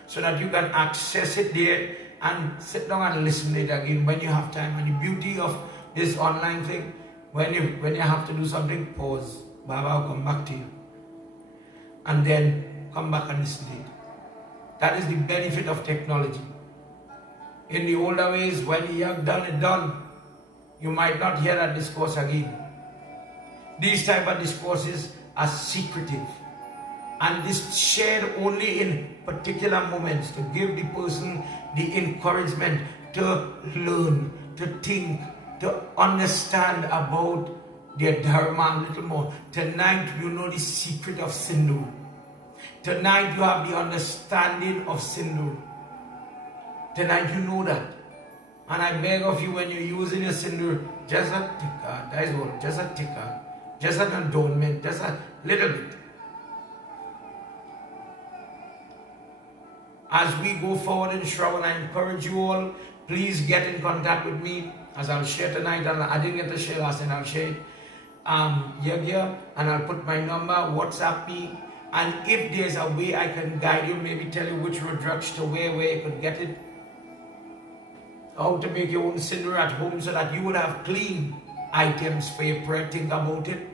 so that you can access it there and sit down and listen to it again when you have time. And the beauty of this online thing, when you have to do something, pause. Baba will come back to you. And then come back and listen to it. That is the benefit of technology. In the older ways, when you have done it done, you might not hear that discourse again. These type of discourses are secretive. And this shared only in particular moments to give the person the encouragement to learn, to think, to understand about their dharma a little more. Tonight you know the secret of Sindur. Tonight you have the understanding of Sindur. Tonight you know that. And I beg of you, when you're using your Sindur, just a ticker, that is all, just a ticker, just an adornment, just a little bit. As we go forward in Shravan, I encourage you all, please get in contact with me, as I'll share tonight, and I didn't get to share last night, I'll share it here, and I'll put my number, WhatsApp me, and if there's a way I can guide you, maybe tell you which Rudraksha to wear, where you could get it, how to make your own Sindur at home so that you would have clean items for your prayer. Think about it.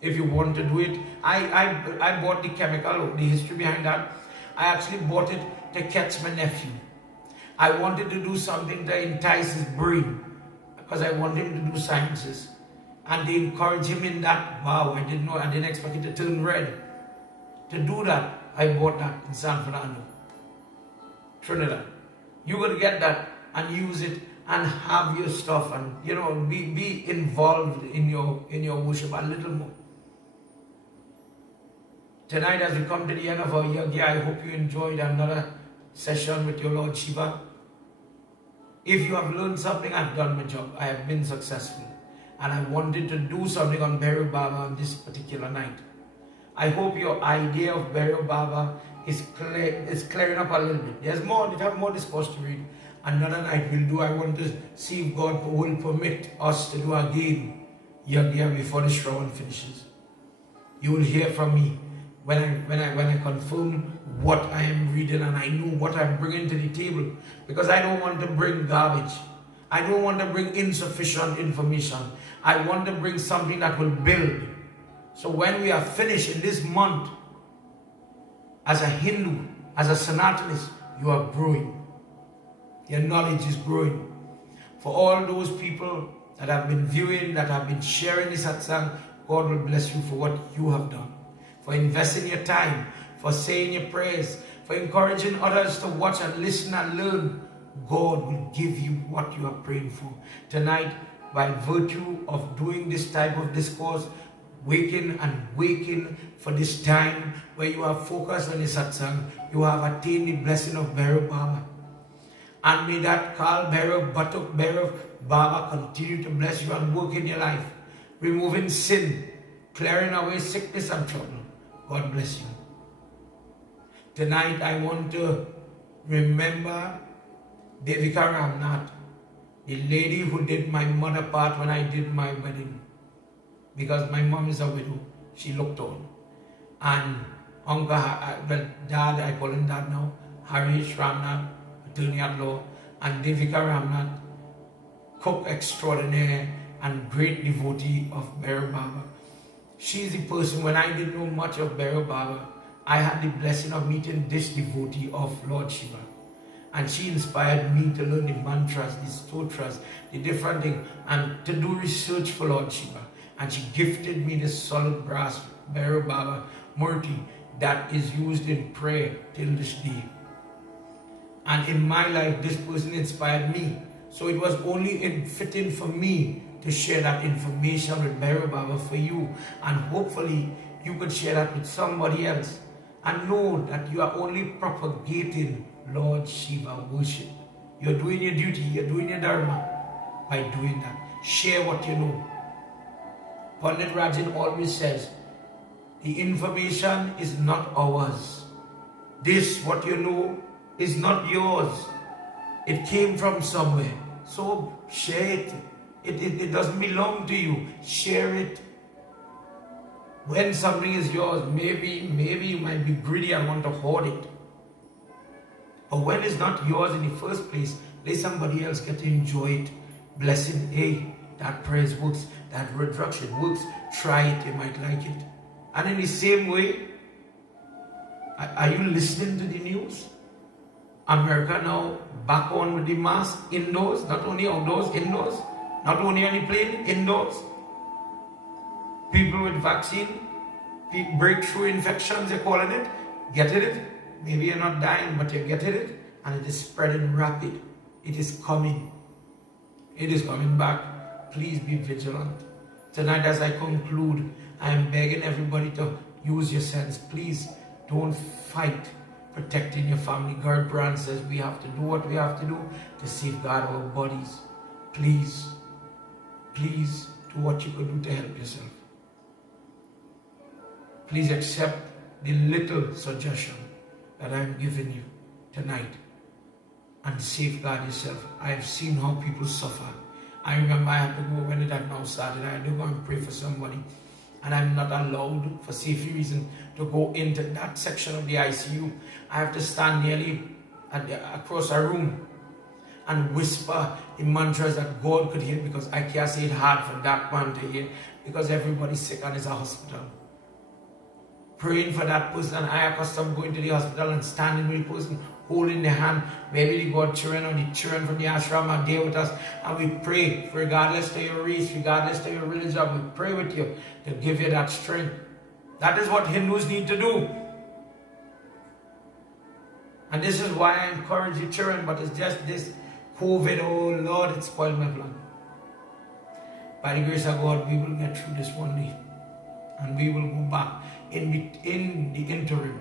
If you want to do it, I bought the chemical, the history behind that. I actually bought it to catch my nephew. I wanted to do something to entice his brain because I want him to do sciences. And they encourage him in that. Wow, I didn't expect it to turn red. To do that, I bought that in San Fernando, Trinidad. You got to get that and use it and have your stuff and, you know, be involved in your worship a little more. Tonight, as we come to the end of our Yagna, I hope you enjoyed another session with your Lord Shiva. If you have learned something, I've done my job. I have been successful. And I wanted to do something on Bhairo Baba on this particular night. I hope your idea of Bhairo Baba is clearing up a little bit. There's more, we have more discourse to read. Another night we'll do. I want to see if God will permit us to do again Yagna before the Shravan finishes. You will hear from me when I confirm what I am reading and I know what I'm bringing to the table, because I don't want to bring garbage. I don't want to bring insufficient information. I want to bring something that will build. So when we are finished in this month, as a Hindu, as a Sanatanist, you are growing. Your knowledge is growing. For all those people that have been viewing, that have been sharing this satsang, God will bless you for what you have done. For investing your time, for saying your prayers, for encouraging others to watch and listen and learn. God will give you what you are praying for. Tonight, by virtue of doing this type of discourse, waking for this time where you are focused on the satsang, you have attained the blessing of Bhairo Baba. And may that Kal Bhairav, Batuk Bhairav, Baba continue to bless you and work in your life, removing sin, clearing away sickness and trouble. God bless you. Tonight I want to remember Devika Ramnath, the lady who did my mother part when I did my wedding. Because my mom is a widow, she looked on. And Uncle, Dad, I call him Dad now, Harish Ramnath, attorney at law, and Devika Ramnath, cook extraordinaire and great devotee of Bhairo Baba. She is the person, when I didn't know much of Bhairo Baba, I had the blessing of meeting this devotee of Lord Shiva. And she inspired me to learn the mantras, the stotras, the different things, and to do research for Lord Shiva. And she gifted me this solid brass Bhairo Baba Murti that is used in prayer till this day. And in my life, this person inspired me. So it was only fitting for me to share that information with Bhairo Baba for you. And hopefully, you could share that with somebody else. And know that you are only propagating Lord Shiva worship. You're doing your duty, you're doing your dharma by doing that. Share what you know. Pandit Rajan always says, the information is not ours. This, what you know, is not yours. It came from somewhere. So share it. It doesn't belong to you. Share it. When something is yours, maybe you might be greedy and want to hoard it. But when it's not yours in the first place, let somebody else get to enjoy it. Blessing, hey, that praise works. that Rudraksh, it works. Try it, you might like it. And in the same way, are you listening to the news? America now back on with the mask indoors, not only outdoors, indoors. Not only on the plane, indoors. People with vaccine, breakthrough infections, they're calling it. Getting it? Maybe you're not dying, but you're getting it. And it is spreading rapid. It is coming. It is coming back. Please be vigilant. Tonight as I conclude, I am begging everybody to use your sense. Please don't fight protecting your family. God Brand says we have to do what we have to do to safeguard our bodies. Please, please do what you can do to help yourself. Please accept the little suggestion that I am giving you tonight and safeguard yourself. I have seen how people suffer. I remember I had to go, when it had now started, I had to go and pray for somebody. And I'm not allowed, for safety reasons, to go into that section of the ICU. I have to stand nearly across a room and whisper the mantras that God could hear, because I can't say it hard for that man to hear, because everybody's sick and it's a hospital. Praying for that person. I accustomed going to the hospital and standing with the person, holding their hand. Maybe the godchildren or the children from the ashram are there with us, and we pray, regardless of your race, regardless of your religion, we pray with you to give you that strength. That is what Hindus need to do. And this is why I encourage the children, but it's just this COVID, oh Lord, it spoiled my plan. By the grace of God, we will get through this one day. And we will go back. In the interim,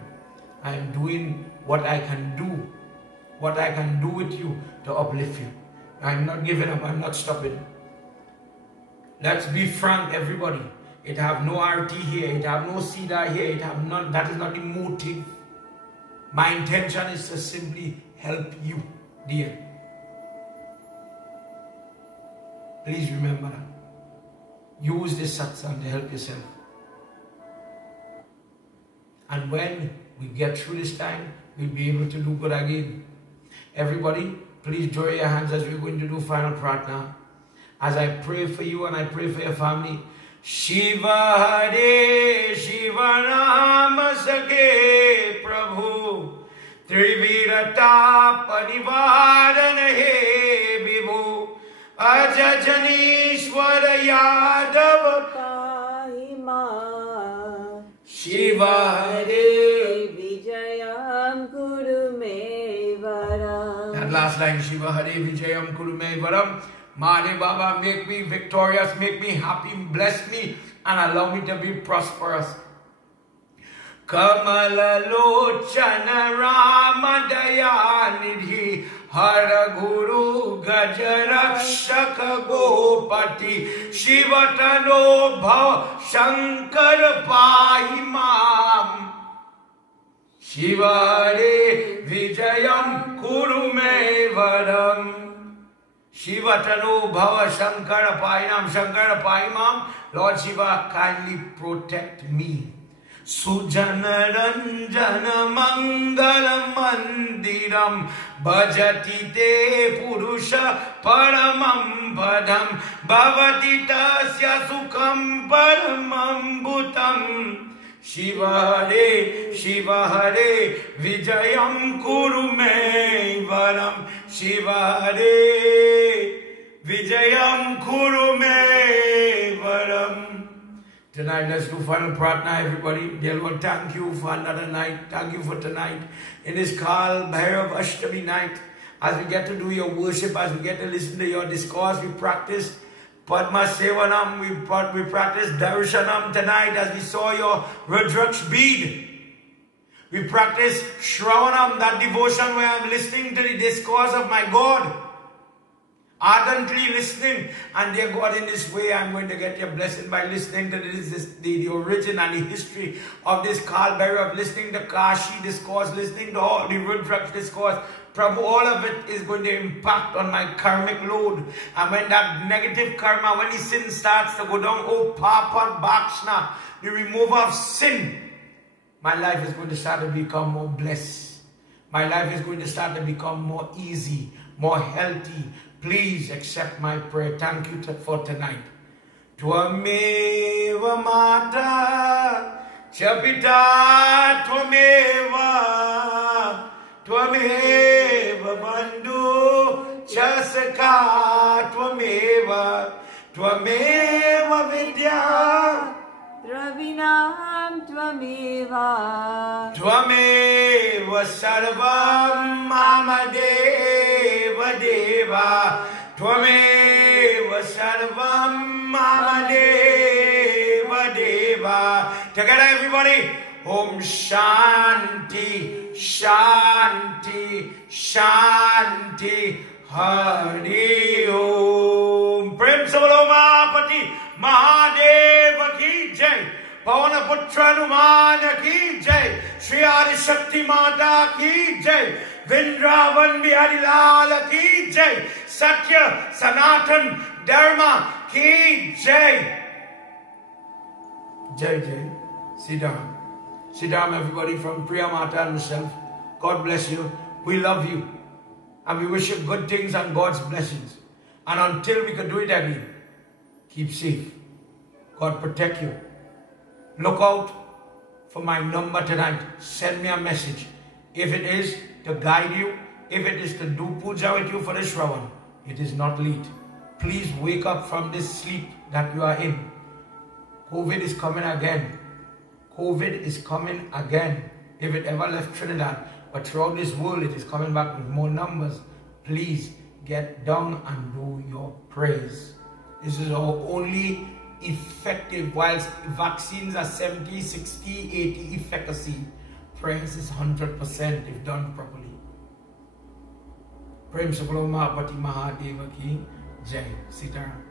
I am doing what I can do. What I can do with you to uplift you. I am not giving up. I am not stopping. Let's be frank, everybody. It have no RT here. It have no CEDA here. It have not. That is not the motive. My intention is to simply help you, dear. Please remember that. Use this satsang to help yourself. And when we get through this time, we'll be able to do good again. Everybody, please join your hands as we're going to do final pratna. As I pray for you and I pray for your family. Shiva Hare Shiva Nama Sake Prabhu Trivirata Parivaran He Vibhu Ajajanishwara Yadav Shiva Hare Vijayam Kuru Me Varam. That last line, Shiva Hare Vijayam Kuru Me Varam. Mare Baba, make me victorious, make me happy, bless me, and allow me to be prosperous. Kamala Lochana Rama Dayanidhi Hara Guru Gajarakshaka Gopati Shivatano Bhav Shankar Pahimam Shiva Hare Vijayam Kuru Me Varam. Shivatano Bhava Shankara Painam Shankara Paimam. Lord Shiva, kindly protect me. Sujana Ranjana Mangala Mandiram Bhajati Te Purusha Paramam Padam Bhavati Tasya Sukham Paramam Bhutam. Shiva Hare Vijayam Kuru Me Varam. Shiva Hare Vijayam Kuru Me Varam. Tonight, let's do final pratna, everybody. Dear Lord, thank you for another night. Thank you for tonight. In this Kal Bhairo Ashtami night, as we get to do your worship, as we get to listen to your discourse, we practice Padma Sevanam, we practice Darshanam tonight as we saw your Rudraksh bead. We practice Shravanam, that devotion where I'm listening to the discourse of my God. Ardently listening, and dear God, in this way I'm going to get your blessing by listening to the origin and the history of this Kal Bhairo, of listening to Kashi discourse, listening to all the Rudraksh discourse. Prabhu, all of it is going to impact on my karmic load. And when that negative karma, when the sin starts to go down, oh Papa Bhakshna, the remover of sin, my life is going to start to become more blessed. My life is going to start to become more easy, more healthy. Please accept my prayer. Thank you for tonight. Tvameva Mata Chapita Tvameva Tvameva Bandhu Chasaka Tvameva Tvameva Vidya Dravinam Tvameva Tvameva Sarvam Mama Deva Deva Tvameva Sarvam Mama Deva Deva. Together everybody. Om Shanti Shanti Shanti Hari Om. Prem Sabalo Mahapati Mahadeva Ki Jai. Pavana Putra Numana Ki Jai. Shri Adi Shakti Mata Ki Jai. Vindravan Bihari Lala Ki Jai. Satya Sanatan Dharma Ki Jai. Jai Jai. Sit down. Sit down everybody from Priya Mata and myself. God bless you. We love you. And we wish you good things and God's blessings. And until we can do it again, keep safe. God protect you. Look out for my number tonight. Send me a message. If it is to guide you, if it is to do puja with you for the Shravan, it is not late. Please wake up from this sleep that you are in. COVID is coming again. COVID is coming again. If it ever left Trinidad, but throughout this world it is coming back with more numbers. Please get down and do your prayers. This is our only effective, whilst vaccines are 70, 60, 80 efficacy, prayers is 100% if done properly. Prem Sabalo Mahapati Mahadeva Ki Jai. Sitaram.